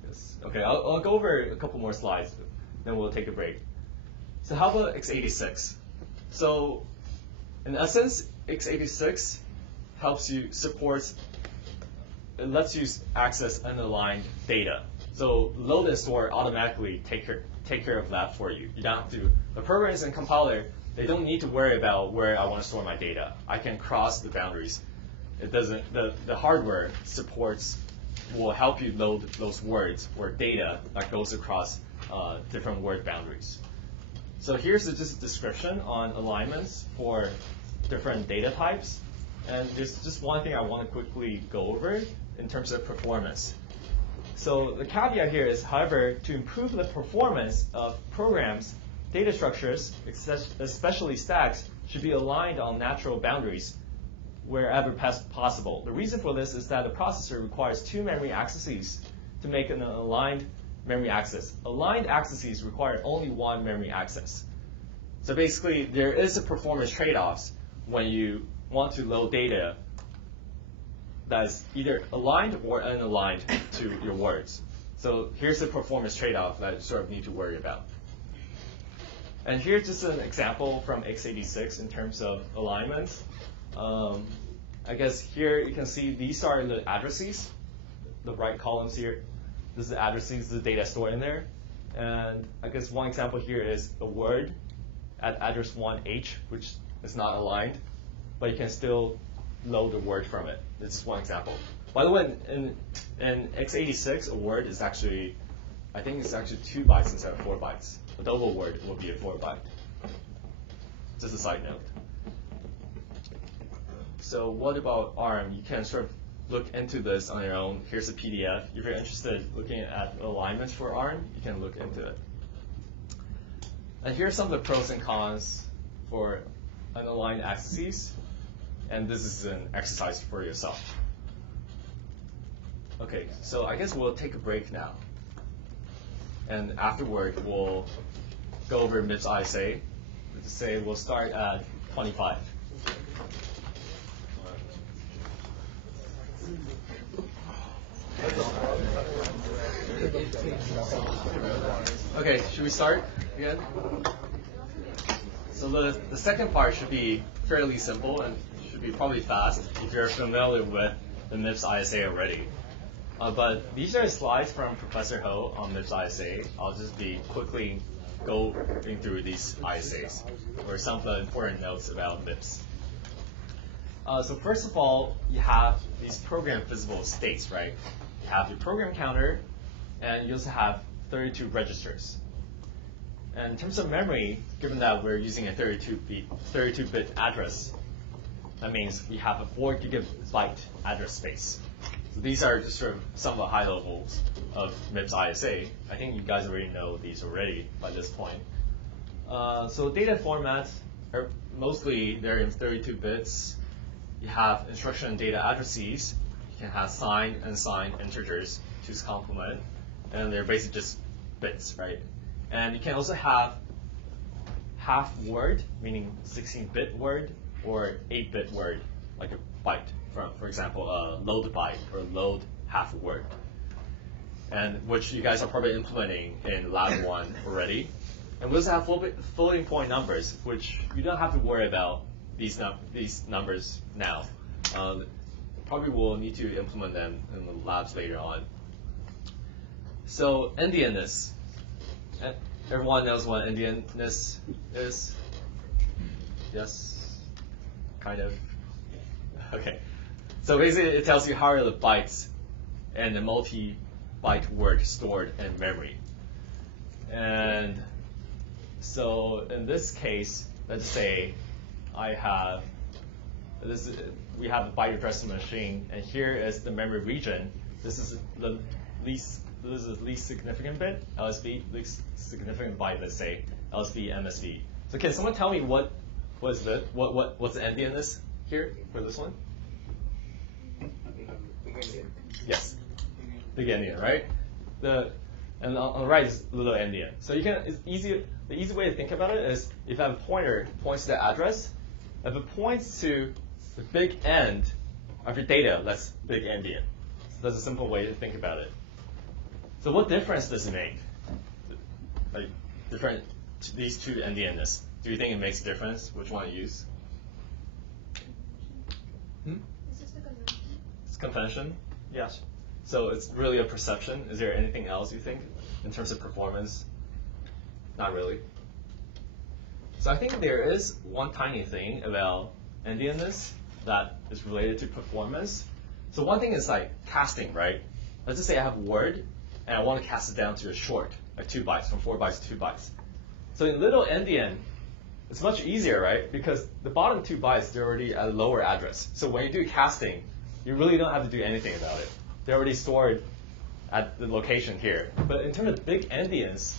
Yes. Okay, I'll go over a couple more slides, then we'll take a break. So how about x86? So in essence, x86 helps you it lets you access unaligned data. So load and store automatically take care of that for you. You don't have to. The programmers and compiler, they don't need to worry about where I want to store my data. I can cross the boundaries. It doesn't. The hardware will help you load those words or data that goes across different word boundaries. So here's just a description on alignments for different data types. And there's just one thing I want to quickly go over in terms of performance. So the caveat here is, however, to improve the performance of programs, data structures, especially stacks, should be aligned on natural boundaries wherever possible. The reason for this is that the processor requires 2 memory accesses to make an aligned memory access. Aligned accesses require only 1 memory access. So basically, there is a performance trade-offs when you want to load data that is either aligned or unaligned to your words. So here's the performance trade-off that you sort of need to worry about. And here's just an example from x86 in terms of alignments. I guess here you can see these are the addresses, the right columns here. This is the addresses, the data stored in there. And I guess one example here is a word at address 1H, which is not aligned, but you can still load the word from it. This is one example. By the way, in x86, a word is actually, I think it's actually 2 bytes instead of 4 bytes. A double word will be a 4 byte. Just a side note. So what about ARM? You can sort of look into this on your own. Here's a PDF. If you're interested in looking at alignments for ARM, you can look into it. And here's some of the pros and cons for unaligned accesses. And this is an exercise for yourself. Okay, so I guess we'll take a break now. And afterward, we'll go over MIPS ISA. Let's say we'll start at 25. Okay, should we start again? So the second part should be fairly simple and should be probably fast if you're familiar with the MIPS ISA already. But these are slides from Professor Ho on MIPS ISA. I'll just be quickly going through these ISAs, or some of the important notes about MIPS. So first of all, you have these program visible states, right? You have your program counter, and you also have 32 registers. And in terms of memory, given that we're using a 32-bit address, that means we have a 4 gigabyte address space. So these are just sort of some of the high levels of MIPS ISA. I think you guys already know these already by this point. So data formats are mostly they're in 32 bits. You have instruction and data addresses. You can have signed, unsigned integers to complement, and they're basically just bits, right? And you can also have half word, meaning 16-bit word, or 8-bit word, like a byte. For example, load byte or load half word, and which you guys are probably implementing in Lab 1 already. And we also have floating point numbers, which you don't have to worry about these numbers now. Probably will need to implement them in the labs later on. So Endianness. Everyone knows what Endianness is? Yes? Kind of? Okay. So basically it tells you how are the bytes and the multi-byte word stored in memory. And so in this case, let's say we have a byte addressing machine, and here is the memory region. This is the least significant bit, LSB, least significant byte, let's say, LSB, MSB. So can someone tell me what's the Endianness here for this one? Yes, big Endian, right? And on the right is little Endian. So the easy way to think about it is if I have a pointer points to the address, if it points to the big end of your data, that's big Endian. So that's a simple way to think about it. So what difference does it make? Like these two Endianness. Do you think it makes a difference which one to use? It's just a convention. It's convention? Yes. So it's really a perception. Is there anything else you think in terms of performance? Not really. So I think there is one tiny thing about Endianness that is related to performance. So one thing is like casting, right? Let's just say I have Word and I want to cast it down to a short, like 2 bytes, from 4 bytes to 2 bytes. So in little Endian, it's much easier, right? Because the bottom 2 bytes, they're already at a lower address. So when you do casting, you really don't have to do anything about it. They're already stored at the location here. But in terms of big Endians,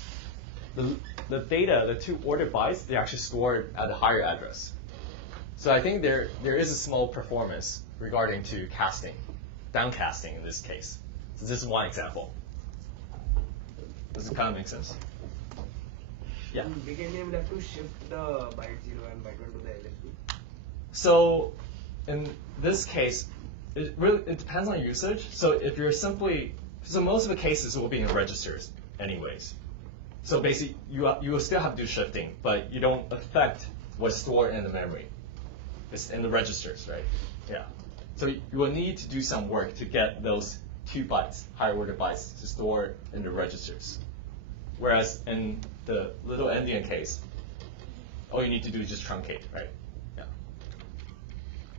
the data, the 2 ordered bytes, they're actually stored at a higher address. So I think there is a small performance regarding to casting, downcasting in this case. So this is one example. Does it kind of make sense? Yeah. Big Endian will have to shift the byte 0 and byte 1 to the LSB. So in this case, it depends on usage. So if you're so most of the cases will be in registers anyways. So basically, you will still have to do shifting, but you don't affect what's stored in the memory. It's in the registers, right? Yeah. So you will need to do some work to get those 2 bytes, higher order bytes, to store in the registers. Whereas in the little Endian case, all you need to do is just truncate, right? Yeah.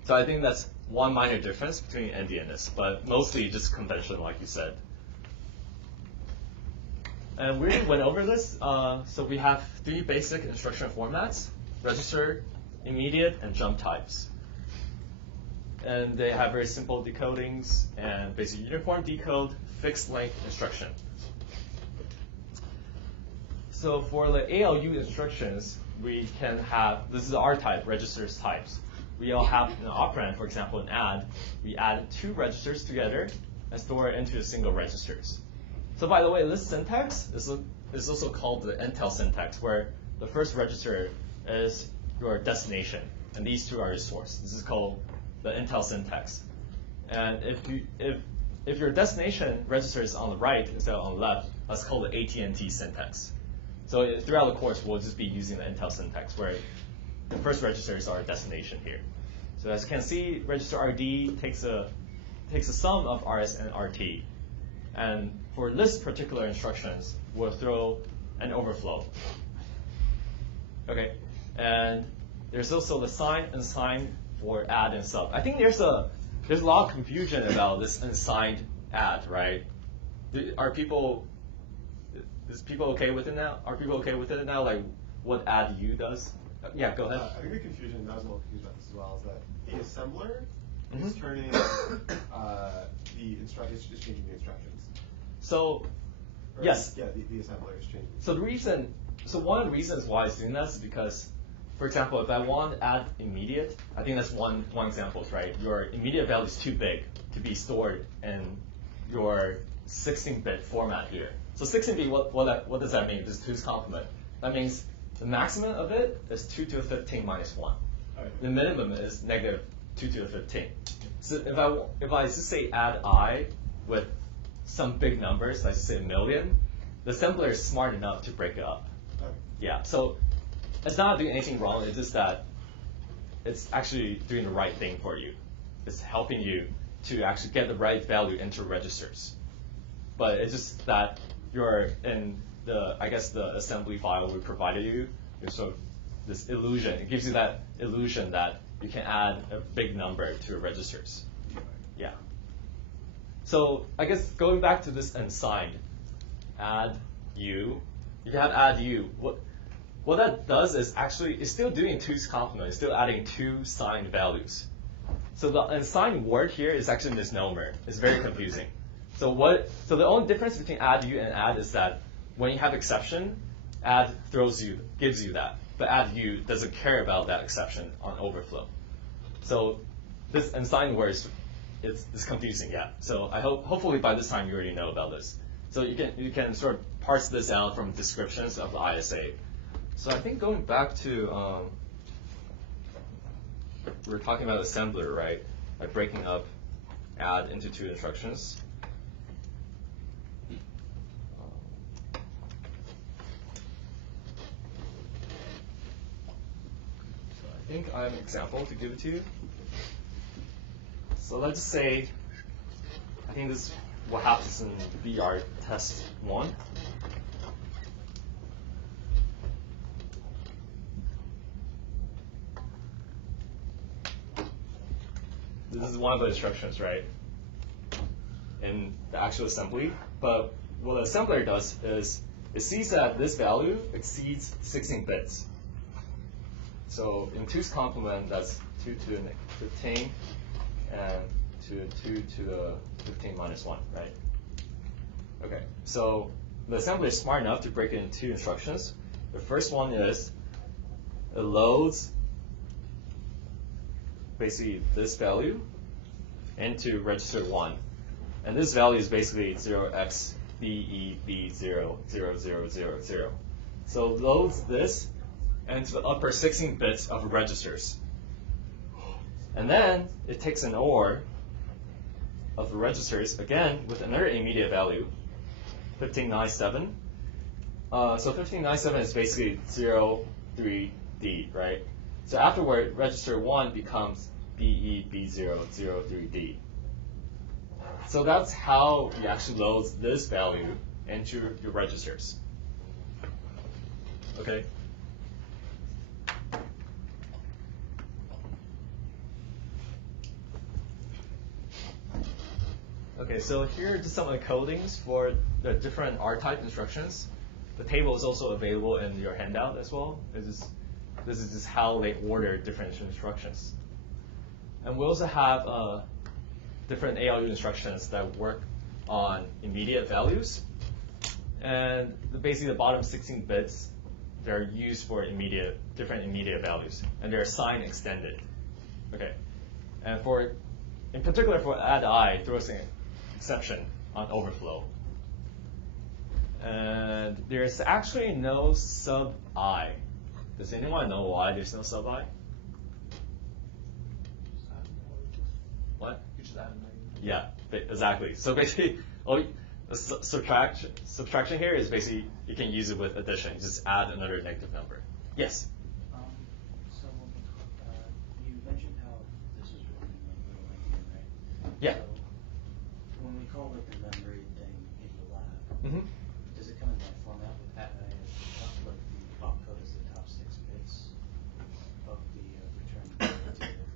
So I think that's one minor difference between Endianness, but mostly just convention, like you said. And we went over this. So we have 3 basic instruction formats: register, immediate, and jump types. And they have very simple decodings and basic uniform decode, fixed length instruction. So for the ALU instructions, we can have, this is our type, registers types. We all have an operand, for example, an add. We add 2 registers together and store it into a single registers. So by the way, this syntax is also called the Intel syntax, where the first register is your destination, and these 2 are your source. This is called the Intel syntax. And if your destination register is on the right instead of on the left, that's called the AT&T syntax. So throughout the course, we'll just be using the Intel syntax, where the first register is our destination here. So as you can see, register RD takes a sum of RS and RT, And for this particular instructions, we'll throw an overflow. Okay, and there's also the sign, unsigned, or add and sub. I think there's a lot of confusion about this unsigned add, right? Are people okay with it now? Are people okay with it now? Like what add u does? Yeah, go ahead. I think the confusion, I was a little confused about this as well, is that the assembler is turning is changing the instructions. So, Or yes. Yeah, the assembler is changing. So one of the reasons why it's doing this is because, for example, if I want to add immediate, I think that's one example, right? Your immediate value is too big to be stored in your 16-bit format here. So 16-bit, what does that mean? This is 2's complement. That means the maximum of it is 2 to the 15 minus 1. Right. The minimum is negative 2 to the 15. So if I just say add I with some big numbers, like say 1 million, the assembler is smart enough to break it up. Okay. Yeah, so it's not doing anything wrong, it's just that it's actually doing the right thing for you. It's helping you to actually get the right value into registers. But it's just that you're in the assembly file we provided you, there's sort of this illusion. It gives you that illusion that you can add a big number to your registers. Yeah. So I guess going back to this unsigned, add u, you can have add u. What that does is actually, it's still doing 2's complement, it's still adding 2 signed values. So the unsigned word here is actually a misnomer. It's very confusing. So the only difference between add u and add is that when you have exception, add gives you that, but add u doesn't care about that exception on overflow. So this unsigned word is confusing, yeah. So I hopefully by this time you already know about this. So you can sort of parse this out from descriptions of the ISA. So I think going back to we were talking about assembler, right? By breaking up add into 2 instructions. So I think I have an example to give it to you. So let's say, I think this is what happens in BR test 1. This is one of the instructions, right, in the actual assembly. But what the assembler does is it sees that this value exceeds 16 bits. So in 2's complement, that's 2 to the 15 and 2 to the 15 minus 1, right? Okay, so the assembler is smart enough to break it into 2 instructions. The first one is it loads basically this value into register 1. And this value is basically 0xBEB00000. So it loads this into the upper 16 bits of registers. And then it takes an OR of the registers, again, with another immediate value, 1597. So 1597 is basically 03D, right? So afterward, register 1 becomes BEB003D. So that's how you actually load this value into your registers. Okay. Okay, so here are just some encodings for the different R-type instructions. The table is also available in your handout as well. This is just how they order different instructions. And we also have different ALU instructions that work on immediate values. And basically the bottom 16 bits, they're used for different immediate values. And they're sign extended. Okay. And in particular for add I, throws an exception on overflow. And there's actually no sub I. Does anyone know why there's no sub I? What? You just add a negative. Yeah, exactly. So basically, subtraction here is basically you can use it with addition. Just add another negative number. Yes. So you mentioned how this is running like little Endian, right? Yeah. So when we call it the memory thing,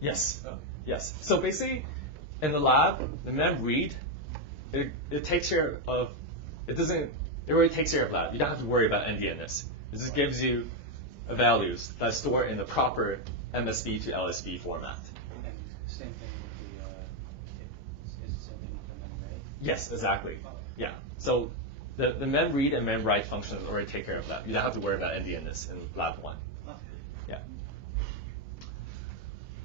Yes. Yes. So basically, in the lab, the mem read, it takes care of, it already takes care of that. You don't have to worry about Endianness. It just gives you values that's stored in the proper MSB to LSB format. And same thing with the, is the same thing with the mem read? Yes, exactly. Yeah. So the mem read and mem write functions already take care of that. You don't have to worry about Endianness in lab 1. Yeah.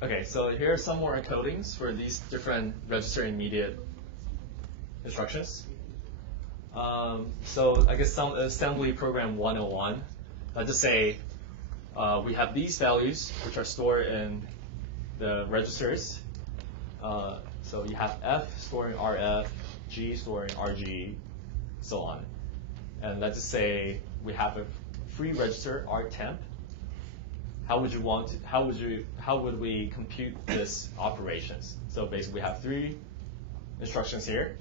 Okay, so here are some more encodings for these different register immediate instructions. So I guess some assembly program 101. Let's just say we have these values which are stored in the registers. So you have F storing RF, G storing RG, so on. And let's just say we have a free register RTemp. How would we compute this operations? So basically we have 3 instructions here.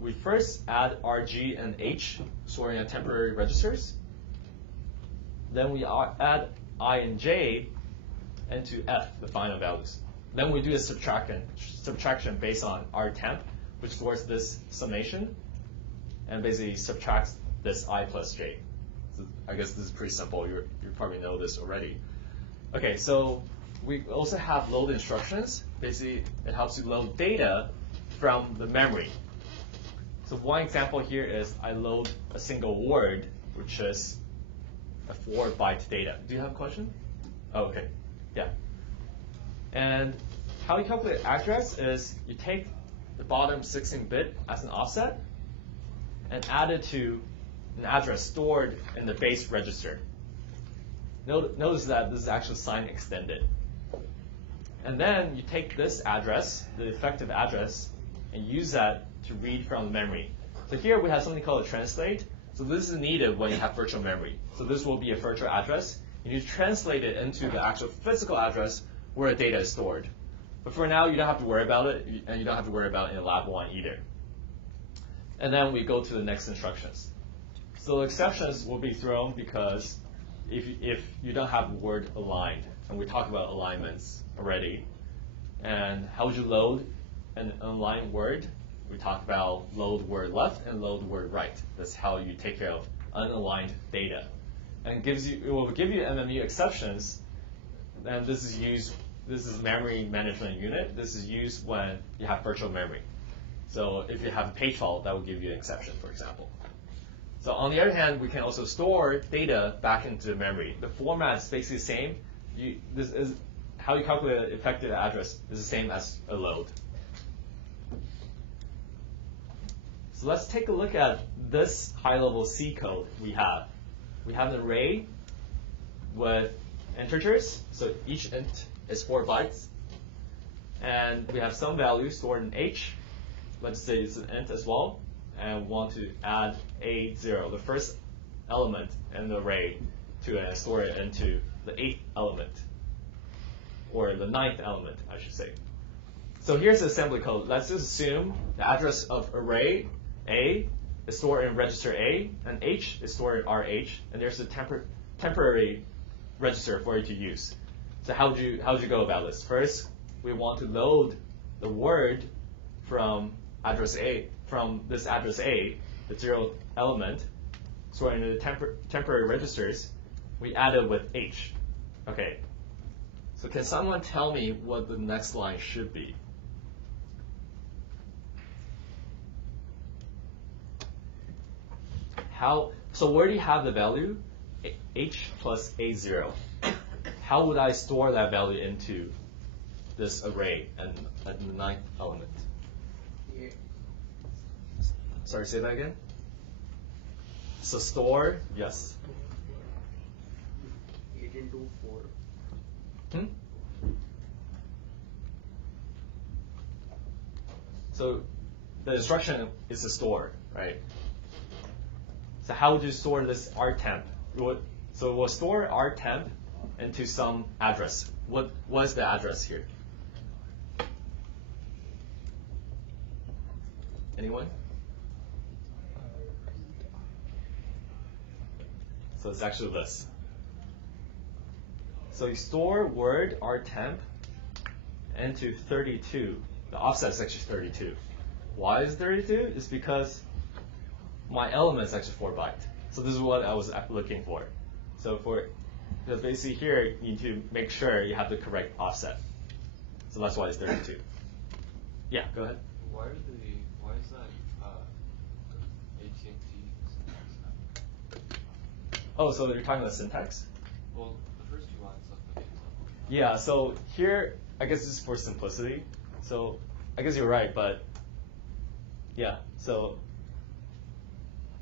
We first add RG and H storing in temporary registers. Then we add I and J into F, the final values. Then we do a subtraction based on RTemp, which stores this summation, and basically subtracts this I plus J. So I guess this is pretty simple. You probably know this already. Okay, so we also have load instructions. Basically, it helps you load data from the memory. So one example here is I load a single word, which is a 4-byte data. Do you have a question? Oh, okay. Yeah. And how you calculate address is you take the bottom 16-bit as an offset and add it to an address stored in the base register. Notice that this is actually sign extended. And then you take this address, the effective address, and use that to read from the memory. So here we have something called a translate. So this is needed when you have virtual memory. So this will be a virtual address. You need to translate it into the actual physical address where the data is stored. But for now, you don't have to worry about it, and you don't have to worry about it in lab 1 either. And then we go to the next instructions. So exceptions will be thrown because if you don't have word aligned, and we talked about alignments already, and how would you load an unaligned word? We talked about load word left and load word right. That's how you take care of unaligned data. And it will give you MMU exceptions, and this is memory management unit. This is used when you have virtual memory. So if you have a page fault, that will give you an exception, for example. So on the other hand, we can also store data back into memory. The format is basically the same. This is how you calculate the effective address is the same as a load. So let's take a look at this high-level C code we have. We have an array with integers. So each int is 4 bytes. And we have some value stored in H. Let's say it's an int as well. And want to add A0, the first element in the array, to store it into the 8th element, or the 9th element, I should say. So here's the assembly code. Let's just assume the address of array A is stored in register A, and H is stored in RH, and there's a temporary register for you to use. So how would you go about this? First, we want to load the word from address A, from this address A, the 0th element, stored in the temporary registers. We add it with H. Okay. So can someone tell me what the next line should be? So where do you have the value? H plus A0. How would I store that value into this array and at the 9th element? Sorry, say that again? So store, yes. 8 into 4. So the instruction is to store, right? So how would you store this RTemp? So we'll store RTemp into some address. What is the address here? Anyone? So it's actually this. So you store word RTemp into 32. The offset is actually 32. Why is it 32? It's because my element is actually 4 byte. So this is what I was looking for. So basically here, you need to make sure you have the correct offset. So that's why it's 32. Yeah, go ahead. Why is that AT&T syntax? Oh, so you're talking about syntax? Well, the first 2 lines look like example. Yeah, so here, I guess this is for simplicity. So I guess you're right, but yeah, so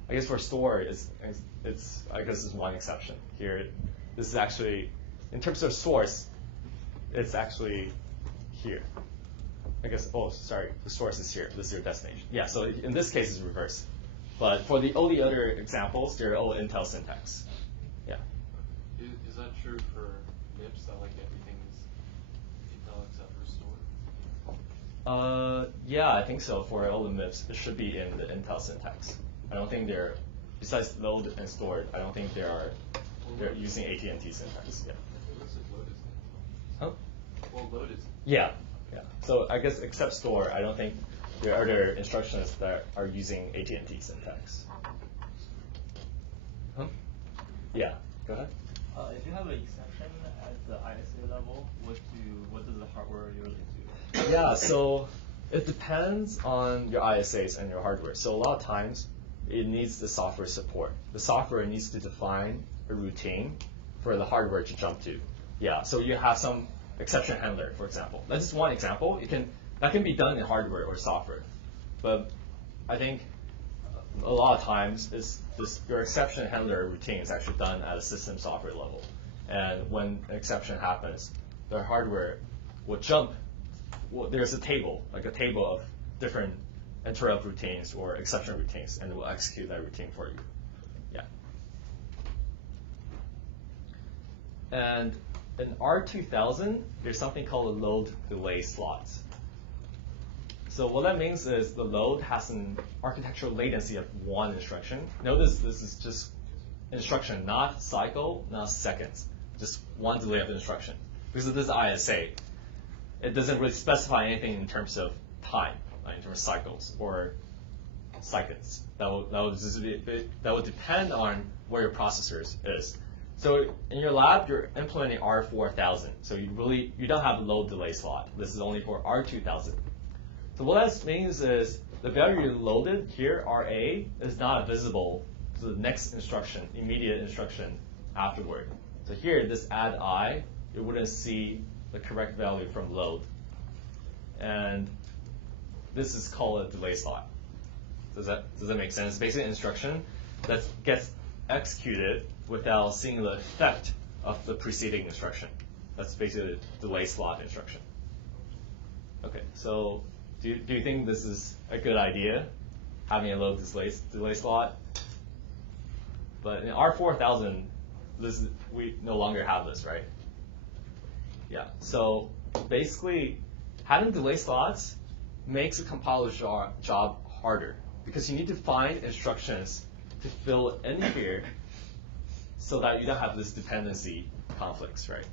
I guess for store, I guess is one exception. Here, this is actually, in terms of source, it's actually here. I guess, oh, sorry, the source is here. This is your destination. Yeah, so in this case, it's reverse. But for all the other examples, they're all Intel syntax. Yeah. Is that true for MIPS, that like everything is Intel except for store? Yeah, I think so. For all the MIPS, it should be in the Intel syntax. I don't think they're, besides load and stored, I don't think they're using AT&T syntax. Yeah. What's it load is Huh? Well, load is. Yeah. So I guess except store, I don't think there are other instructions that are using AT&T syntax. Huh? Yeah. Go ahead. If you have an exception at the ISA level, what does the hardware usually do? Yeah. So it depends on your ISAs and your hardware. So a lot of times it needs the software support. The software needs to define a routine for the hardware to jump to. Yeah. So you have some exception handler, for example. That's just one example. That can be done in hardware or software. But I think a lot of times your exception handler routine is actually done at a system software level. And when an exception happens, the hardware will jump. Well, there's a table, like a table of different interrupt routines or exception routines, and it will execute that routine for you. Yeah. And in R2000, there's something called a load delay slot. So what that means is the load has an architectural latency of 1 instruction. Notice this is just instruction, not cycle, not seconds. Just 1 delay of instruction. Because this is ISA, it doesn't really specify anything in terms of time, in terms of cycles or seconds. That would depend on where your processor is. So in your lab, you're implementing R4000. So you don't have a load delay slot. This is only for R2000. So what that means is the value you loaded here, RA, is not visible to the next instruction, immediate instruction afterward. So here, this add I, you wouldn't see the correct value from load. And this is called a delay slot. Does that make sense? It's basically an instruction that gets executed without seeing the effect of the preceding instruction. That's basically a delay slot instruction. Okay, so do you think this is a good idea, having a load delay slot? But in R4000, we no longer have this, right? Yeah, so basically, having delay slots makes a compiler's job harder because you need to find instructions to fill in here so that you don't have this dependency conflicts, right?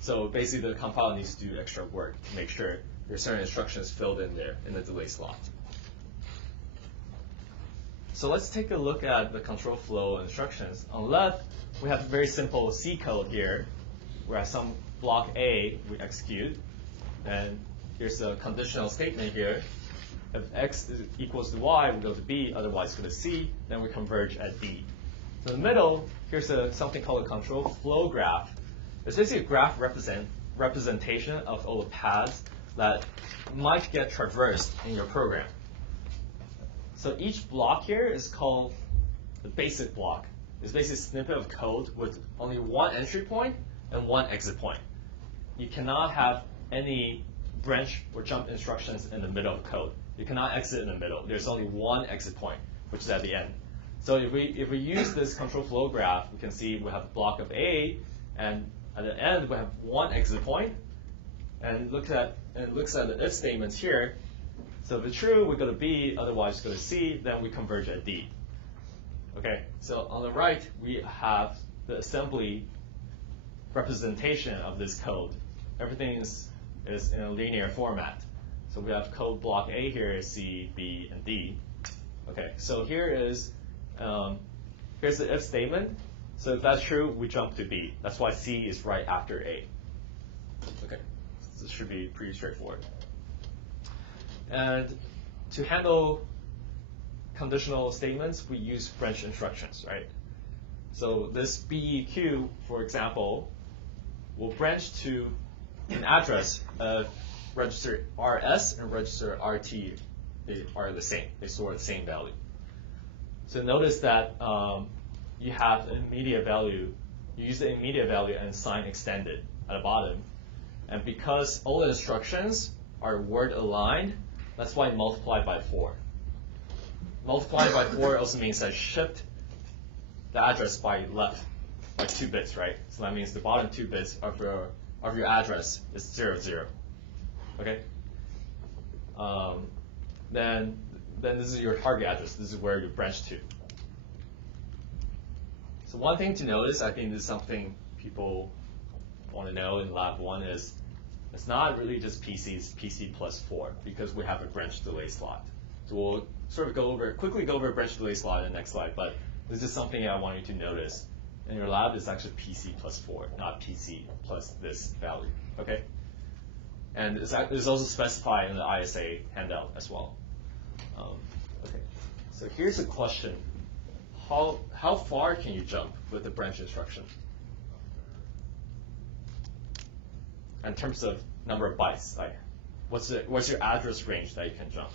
So basically, the compiler needs to do extra work to make sure there's certain instructions filled in there in the delay slot. So let's take a look at the control flow instructions. On the left, we have a very simple C code here, where some block A we execute, and here's a conditional statement here. If x equals to y, we go to b, otherwise go to c, then we converge at d. So in the middle, here's something called a control flow graph. It's basically a graph representation of all the paths that might get traversed in your program. So each block here is called the basic block. It's basically a snippet of code with only 1 entry point and 1 exit point. You cannot have any branch or jump instructions in the middle of code. You cannot exit in the middle. There's only 1 exit point, which is at the end. So if we use this control flow graph, we can see we have a block of A, and at the end we have 1 exit point, and it looks at the if statements here. So if it's true, we go to B, otherwise go to C, then we converge at D. Okay, so on the right, we have the assembly representation of this code. Everything is is in a linear format. So we have code block A here is C, B, and D. Okay, so here's the if statement. So if that's true, we jump to B. That's why C is right after A. Okay, so this should be pretty straightforward. And to handle conditional statements, we use branch instructions, right? So this BEQ, for example, will branch to an address of register RS and register RT. They are the same. They store the same value. So notice that you have an immediate value. You use the immediate value and sign extended at the bottom. And because all the instructions are word aligned, that's why multiply by 4. Multiplying by 4 also means that shift the address by left by 2 bits, right? So that means the bottom 2 bits of your address is 0, 0. Okay? Then this is your target address. This is where you branch to. So one thing to notice, I think this is something people want to know in Lab 1 is it's not really just PC, it's PC plus 4 because we have a branch delay slot. So we'll sort of quickly go over branch delay slot in the next slide, but this is something I want you to notice. In your lab, it's actually PC plus 4, not PC plus this value, okay? And it's also specified in the ISA handout as well. Okay, so here's a question. How far can you jump with the branch instruction? In terms of number of bytes, like what's your address range that you can jump?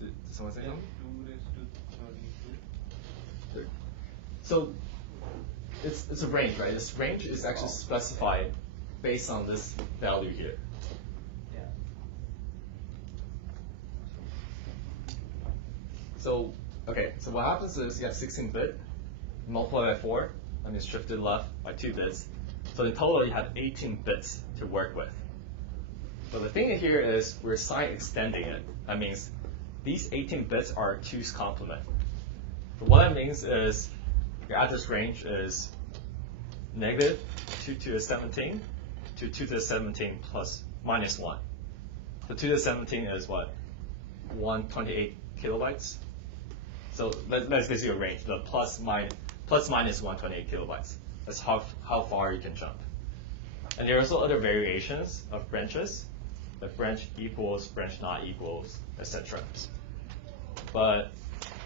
Did someone say something? 2 raised to 32. So it's a range, right? This range is actually specified based on this value here. Yeah. So okay, so what happens is you have 16-bit, multiply by 4, that means shifted left by 2 bits. So in total, you have 18 bits to work with. So the thing here is we're sign extending it. That means these 18 bits are 2's complement. So what that means is your address range is negative 2 to the 17 to 2 to the 17 plus minus 1. So 2 to the 17 is what? 128 kilobytes. So that's basically a range, the plus minus 128 kilobytes. That's how far you can jump. And there are also other variations of branches, like branch equals, branch not equals, etc. But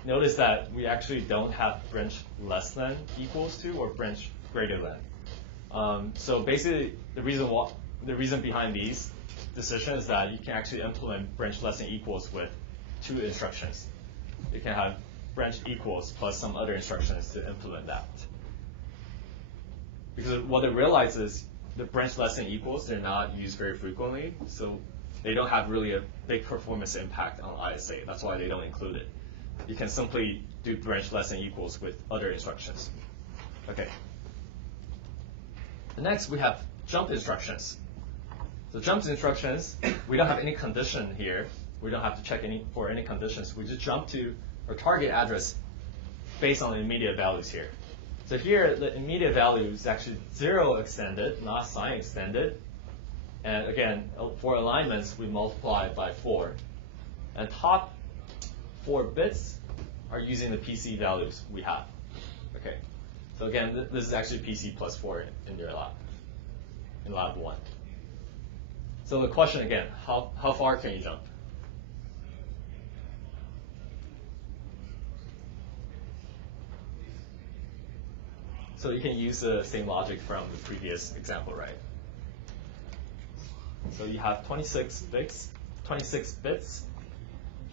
notice that we actually don't have branch less than equals to or branch greater than. So basically, the reason behind these decisions is that you can actually implement branch less than equals with 2 instructions. You can have branch equals plus some other instructions to implement that. Because what they realize is the branch less than equals, they're not used very frequently, so they don't have really a big performance impact on ISA. That's why they don't include it. You can simply do branch less than equals with other instructions. Okay. Next, we have jump instructions. So jump instructions, we don't have any condition here. We don't have to check for any conditions. We just jump to our target address based on the immediate values here. So here, the immediate value is actually 0 extended, not sign extended. And again, for alignments, we multiply by 4. And top 4 bits are using the PC values we have. Okay. So again, this is actually PC plus 4 in your lab, in lab 1. So the question again, how far can you jump? So you can use the same logic from the previous example, right? So you have 26 bits,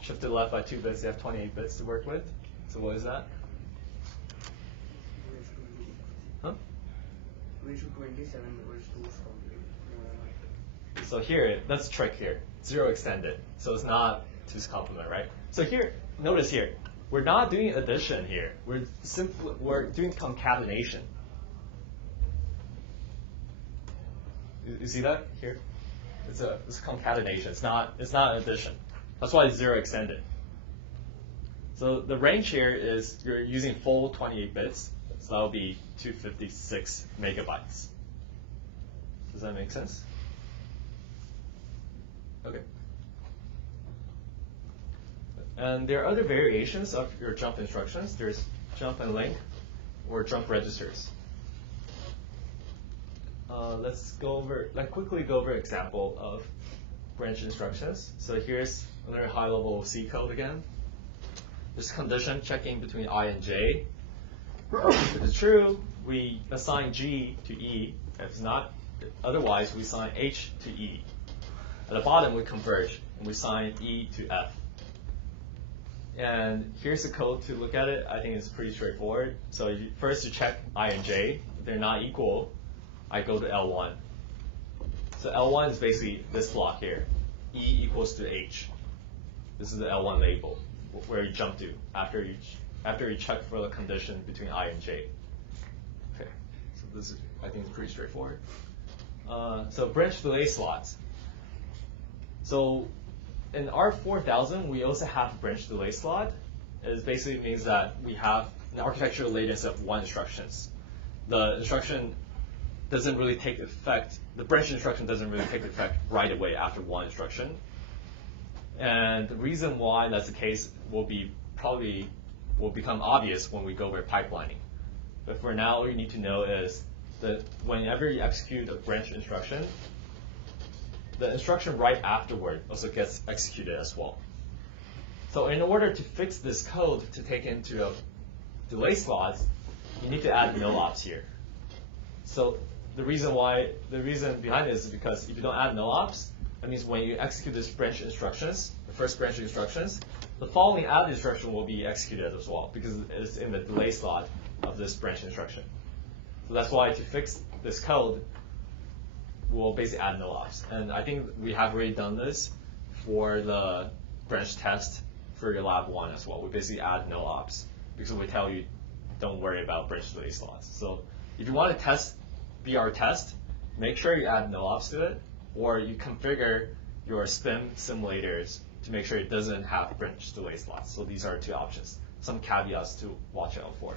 shifted left by 2 bits, you have 28 bits to work with. So what is that? Huh? We should 27 was 2's complement. So here, that's a trick here. 0 extended. So it's not 2's complement, right? So here, notice here, we're not doing addition here. We're doing concatenation. You see that here? It's a concatenation. It's not addition. That's why it's 0 extended. So the range here is you're using full 28 bits, so that will be 256 megabytes. Does that make sense? Okay. And there are other variations of your jump instructions. There's jump and link, or jump registers. Let's quickly go over an example of branch instructions. So here's another high-level C code again. There's condition checking between I and J. If it's true, we assign G to E. If it's not, otherwise we assign H to E. At the bottom, we converge, and we assign E to F. And here's the code to look at it. I think it's pretty straightforward. So first you check I and J. If they're not equal, I go to L1. So L1 is basically this block here. E equals to H. This is the L1 label where you jump to after you check for the condition between I and J. Okay, so this is, I think, pretty straightforward. So branch delay slots. So in R4000, we also have a branch delay slot. It basically means that we have an architectural latency of 1 instructions. The instruction doesn't really take effect, the branch instruction doesn't really take effect right away after 1 instruction. And the reason why that's the case will become obvious when we go over pipelining. But for now, all you need to know is that whenever you execute a branch instruction, the instruction right afterward also gets executed as well. So in order to fix this code to take into a delay slots, you need to add no-ops here. So the reason behind this is because if you don't add no-ops, that means when you execute this branch instructions, the first branch instructions, the following add instruction will be executed as well because it's in the delay slot of this branch instruction. So that's why to fix this code, we'll basically add no-ops. And I think we have already done this for the branch test for your lab 1 as well. We basically add no-ops because we tell you don't worry about branch delay slots. So if you want to test BR test, make sure you add no-ops to it, or you configure your SPIM simulators to make sure it doesn't have branch delay slots. So these are 2 options. Some caveats to watch out for.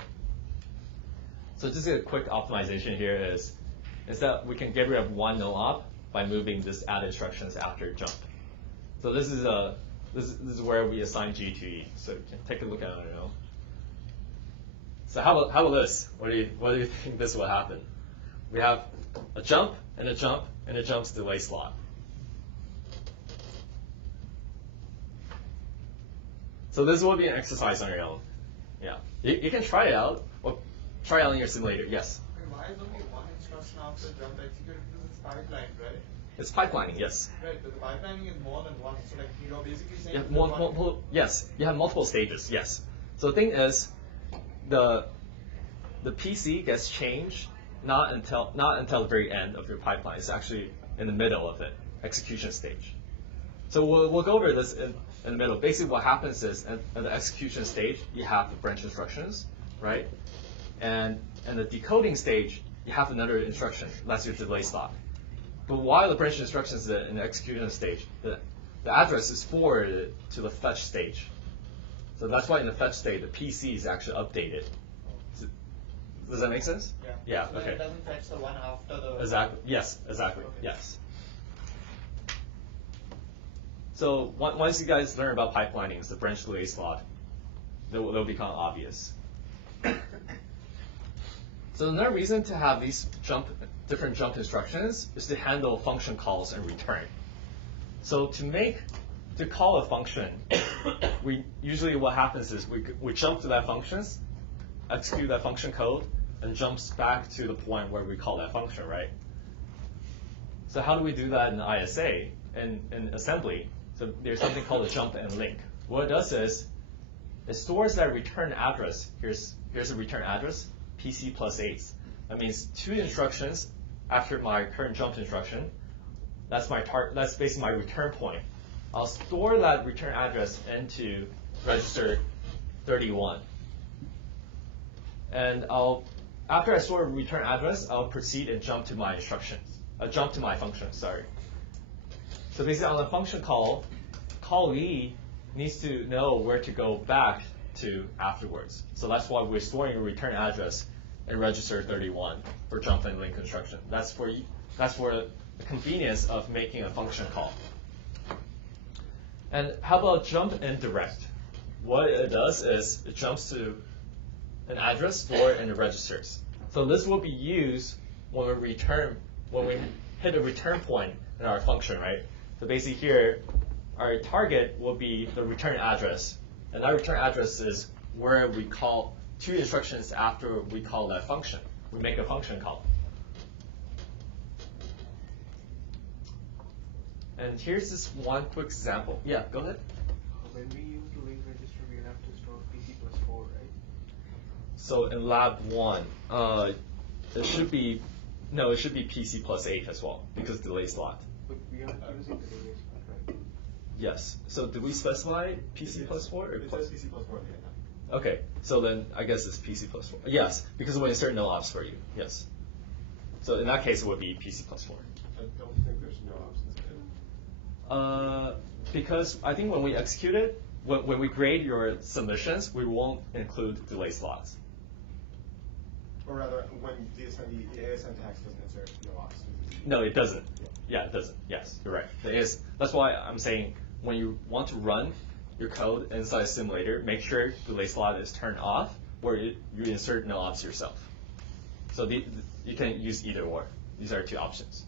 So just a quick optimization here is that we can get rid of 1 no-op by moving this add instructions after jump. So this is where we assign G to E. So you can take a look at it now. So how about this? What do you think this will happen? We have a jump and a jump and a jump's delay slot. So this will be an exercise on your own. Yeah, you can try it out. Or try it out in your simulator. Yes. Why is only 1 instruction after jump executed? Because it's pipeline, right? It's pipelining, yes. Right, but the pipelining is more than 1. So like you're basically saying You have multiple, yes. You have multiple stages, yes. So the thing is, the PC gets changed not until the very end of your pipeline. It's actually in the middle of it, execution stage. So we'll go over this in the middle. Basically, what happens is at the execution stage, you have the branch instructions, right? And in the decoding stage, you have another instruction. That's your delay slot. But while the branch instructions is in the execution stage, the address is forwarded to the fetch stage. So that's why in the fetch state, the PC is actually updated. Does that make sense? Yeah. Yeah. So Okay. it doesn't fetch the one after the. Exactly. Yes. Exactly. Okay. Yes. So once you guys learn about pipelining, the branch delay slot, they'll become obvious. So another reason to have these different jump instructions is to handle function calls and return. So to call a function, usually what happens is we jump to that functions, execute that function code, and jumps back to the point where we call that function, right? So how do we do that in ISA and in assembly? So there's something called a jump and link. What it does is it stores that return address. Here's a return address, PC plus 8. That means 2 instructions after my current jump instruction. That's basically my return point. I'll store that return address into register 31. And after I store a return address, I'll proceed and jump to my function, sorry. So basically on the function call, callee needs to know where to go back to afterwards. So that's why we're storing a return address in register 31 for jump and link construction. That's for the convenience of making a function call. And how about jump and direct? What it does is it jumps to an address stored in the registers. So this will be used when we hit a return point in our function, right? So basically here, our target will be the return address. And that return address is where we call 2 instructions after we call that function. We make a function call. And here's this one quick example. Yeah, go ahead. When we use the link register, we have to store PC+4, right? So in lab 1, it should be PC plus 8 as well, because delay slot. But we are using the delay slot, right? Yes. So do we specify PC plus 4? Or It plus? says PC plus 4 at the end. Okay, so then I guess it's PC plus 4. Yes, because we insert no ops for you. Yes. So in that case, it would be PC plus 4. I don't think there's no options. Because I think when we execute it, when we grade your submissions, we won't include delay slots. Or rather, when the ASM tax doesn't insert no ops. No, it doesn't. Yeah, it doesn't. Yes, you're right. That's why I'm saying when you want to run your code inside a simulator, make sure delay slot is turned off, or you insert no ops yourself. So you can use either or. These are 2 options.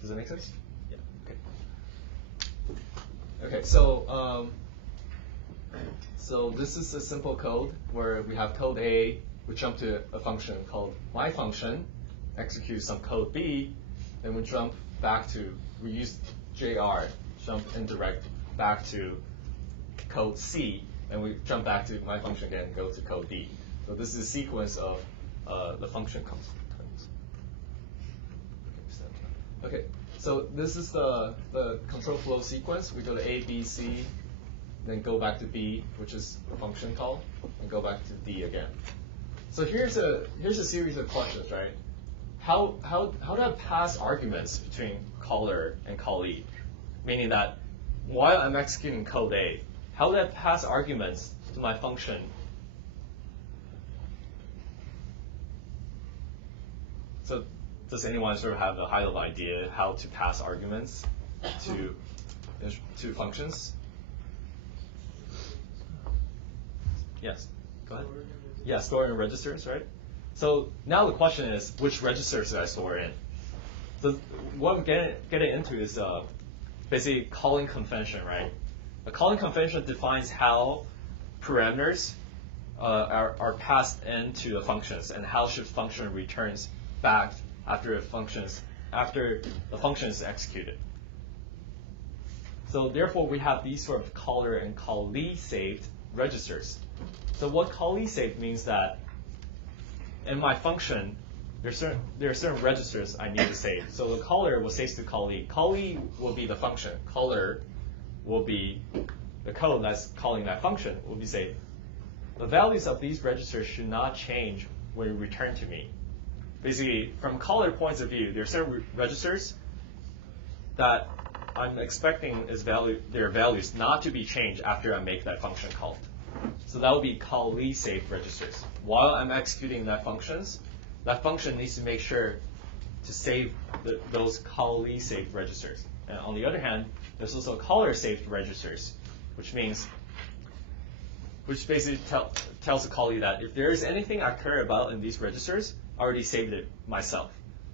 Does that make sense? Yeah. Okay. Okay. So this is a simple code where we have code A. We jump to a function called myFunction, execute some code B, then we jump back to, we use JR, jump indirect back to code C, and we jump back to myFunction again and go to code D. So this is a sequence of the function comes. Okay, so this is the control flow sequence. We go to A, B, C, then go back to B, which is a function call, and go back to D again. So here's a series of questions, right? How do I pass arguments between caller and callee? Meaning that while I'm executing code A, how do I pass arguments to my function? So does anyone sort of have a high-level idea how to pass arguments to functions? Yes, go ahead. Yeah, store in registers, right? So now the question is, which registers do I store in? So what I'm getting into is basically calling convention, right? A calling convention defines how parameters are passed into the functions and how should function returns back after the function is executed. So therefore, we have these sort of caller and callee saved registers. So what callee saved means that in my function, there are certain registers I need to save. So the caller will save to callee. Callee will be the function. Caller will be the code that's calling that function will be saved. The values of these registers should not change when you return to me. Basically, from caller points of view, there are certain registers that I'm expecting their values not to be changed after I make that function call. So that will be callee saved registers. While I'm executing that function needs to make sure to save those callee saved registers. And on the other hand, there's also caller saved registers, which basically tells the callee that if there is anything I care about in these registers, I already saved it myself.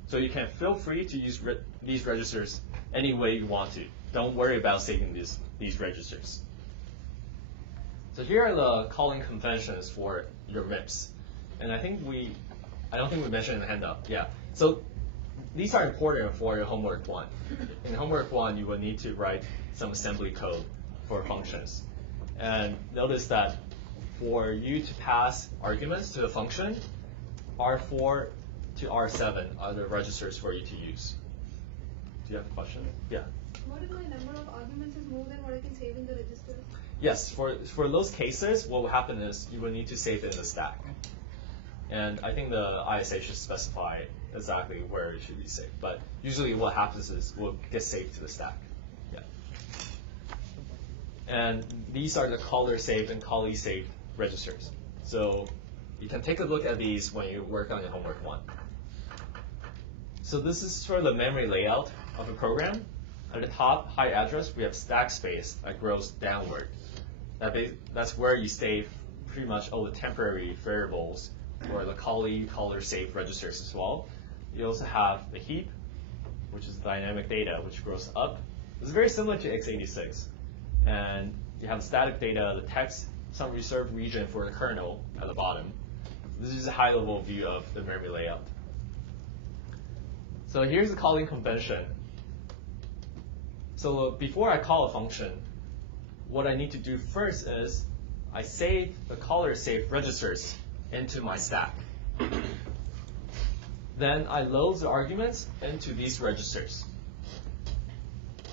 So you can feel free to use these registers any way you want to. Don't worry about saving these registers. So here are the calling conventions for your MIPS. And I don't think we mentioned in the handout. Yeah. So these are important for your homework 1. In homework 1, you will need to write some assembly code for functions. And notice that for you to pass arguments to the function, R4 to R7 are the registers for you to use. Do you have a question? Yeah. What if my number of arguments is more than what I can save in the register? Yes, for those cases, what will happen is you will need to save it in the stack. And I think the ISA should specify exactly where it should be saved. But usually what happens is we'll get saved to the stack. Yeah. And these are the caller saved and callee saved registers. So you can take a look at these when you work on your homework 1. So this is sort of the memory layout of a program. At the top, high address, we have stack space that grows downward. That's where you save pretty much all the temporary variables or the callee, caller saved registers as well. You also have the heap, which is dynamic data, which grows up. It's very similar to x86. And you have static data, the text, some reserved region for the kernel at the bottom. This is a high-level view of the memory layout. So here's the calling convention. So before I call a function, what I need to do first is I save the caller saved registers into my stack. Then I load the arguments into these registers.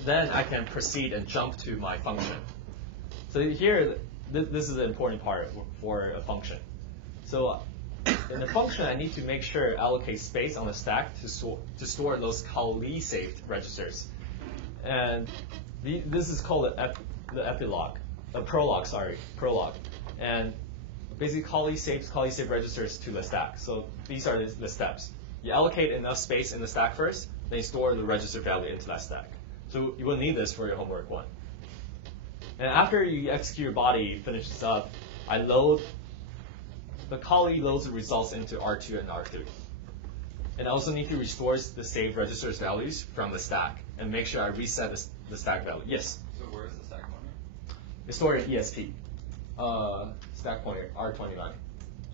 Then I can proceed and jump to my function. So here, this is the important part for a function. So in the function, I need to make sure I allocate space on the stack to store those callee saved registers. And this is called the prologue. And basically callee saved registers to the stack. So these are the steps. You allocate enough space in the stack first, then you store the register value into that stack. So you will need this for your homework 1. And after you execute your body, finish this up, the callee loads the results into R2 and R3. And I also need to restore the saved registers values from the stack and make sure I reset the stack value. Yes? So where is the stack pointer? It's stored in ESP. Stack pointer, R29.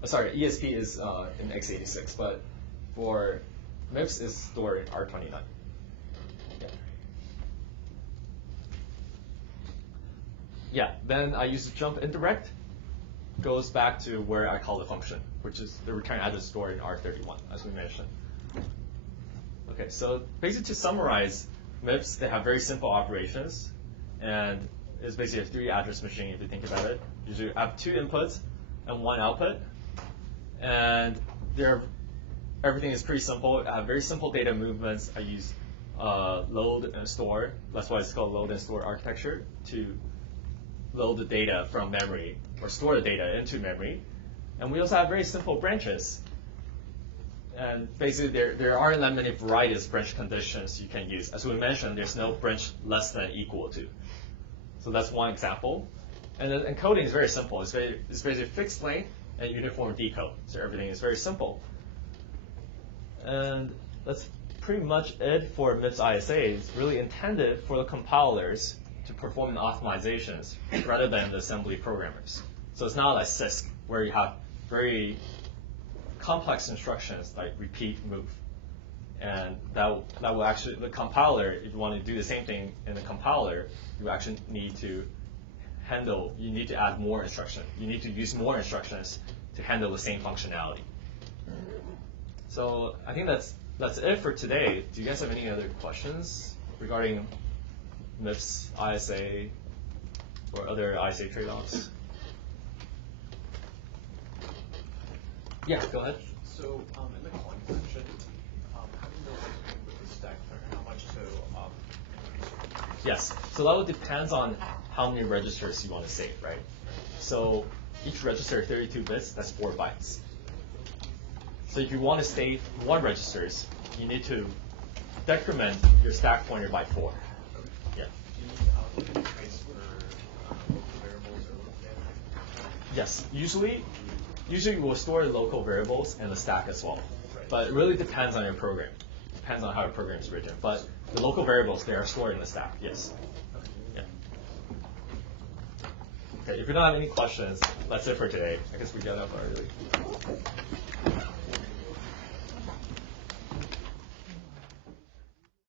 Sorry, ESP is in x86, but for MIPS is stored in R29. Yeah, then I use jump indirect, goes back to where I call the function, which is the return address stored in R31, as we mentioned. Okay, so basically to summarize, MIPS, they have very simple operations, and it's basically a 3 address machine if you think about it. You have 2 inputs and 1 output, and everything is pretty simple. I have very simple data movements. I use load and store. That's why it's called load and store architecture, to load the data from memory or store the data into memory. And we also have very simple branches. And basically, there aren't that many varieties of branch conditions you can use. As we mentioned, there's no branch less than equal to. So that's one example. And the encoding is very simple. It's basically fixed length and uniform decode. So everything is very simple. And that's pretty much it for MIPS ISA. It's really intended for the compilers to perform the optimizations rather than the assembly programmers. So it's not like CISC, where you have very complex instructions like repeat, move. And that will actually, the compiler, if you want to do the same thing in the compiler, you actually need to you need to add more instruction. You need to use more instructions to handle the same functionality. So I think that's it for today. Do you guys have any other questions regarding MIPS ISA or other ISA trade-offs? Yeah, go ahead. So in the calling function, how do you know what's going with the stack pointer? How much to increase? Yes, so that would depend on how many registers you want to save, right? So each register 32 bits, that's 4 bytes. So if you want to save 1 registers, you need to decrement your stack pointer by 4. Yeah. Do you need to allocate space for local variables or local data? Yes, usually we'll store the local variables in the stack as well. Right. But it really depends on your program. Depends on how your program is written. But the local variables, they are stored in the stack, yes. Yeah. Okay, if you don't have any questions, that's it for today. I guess we got up early.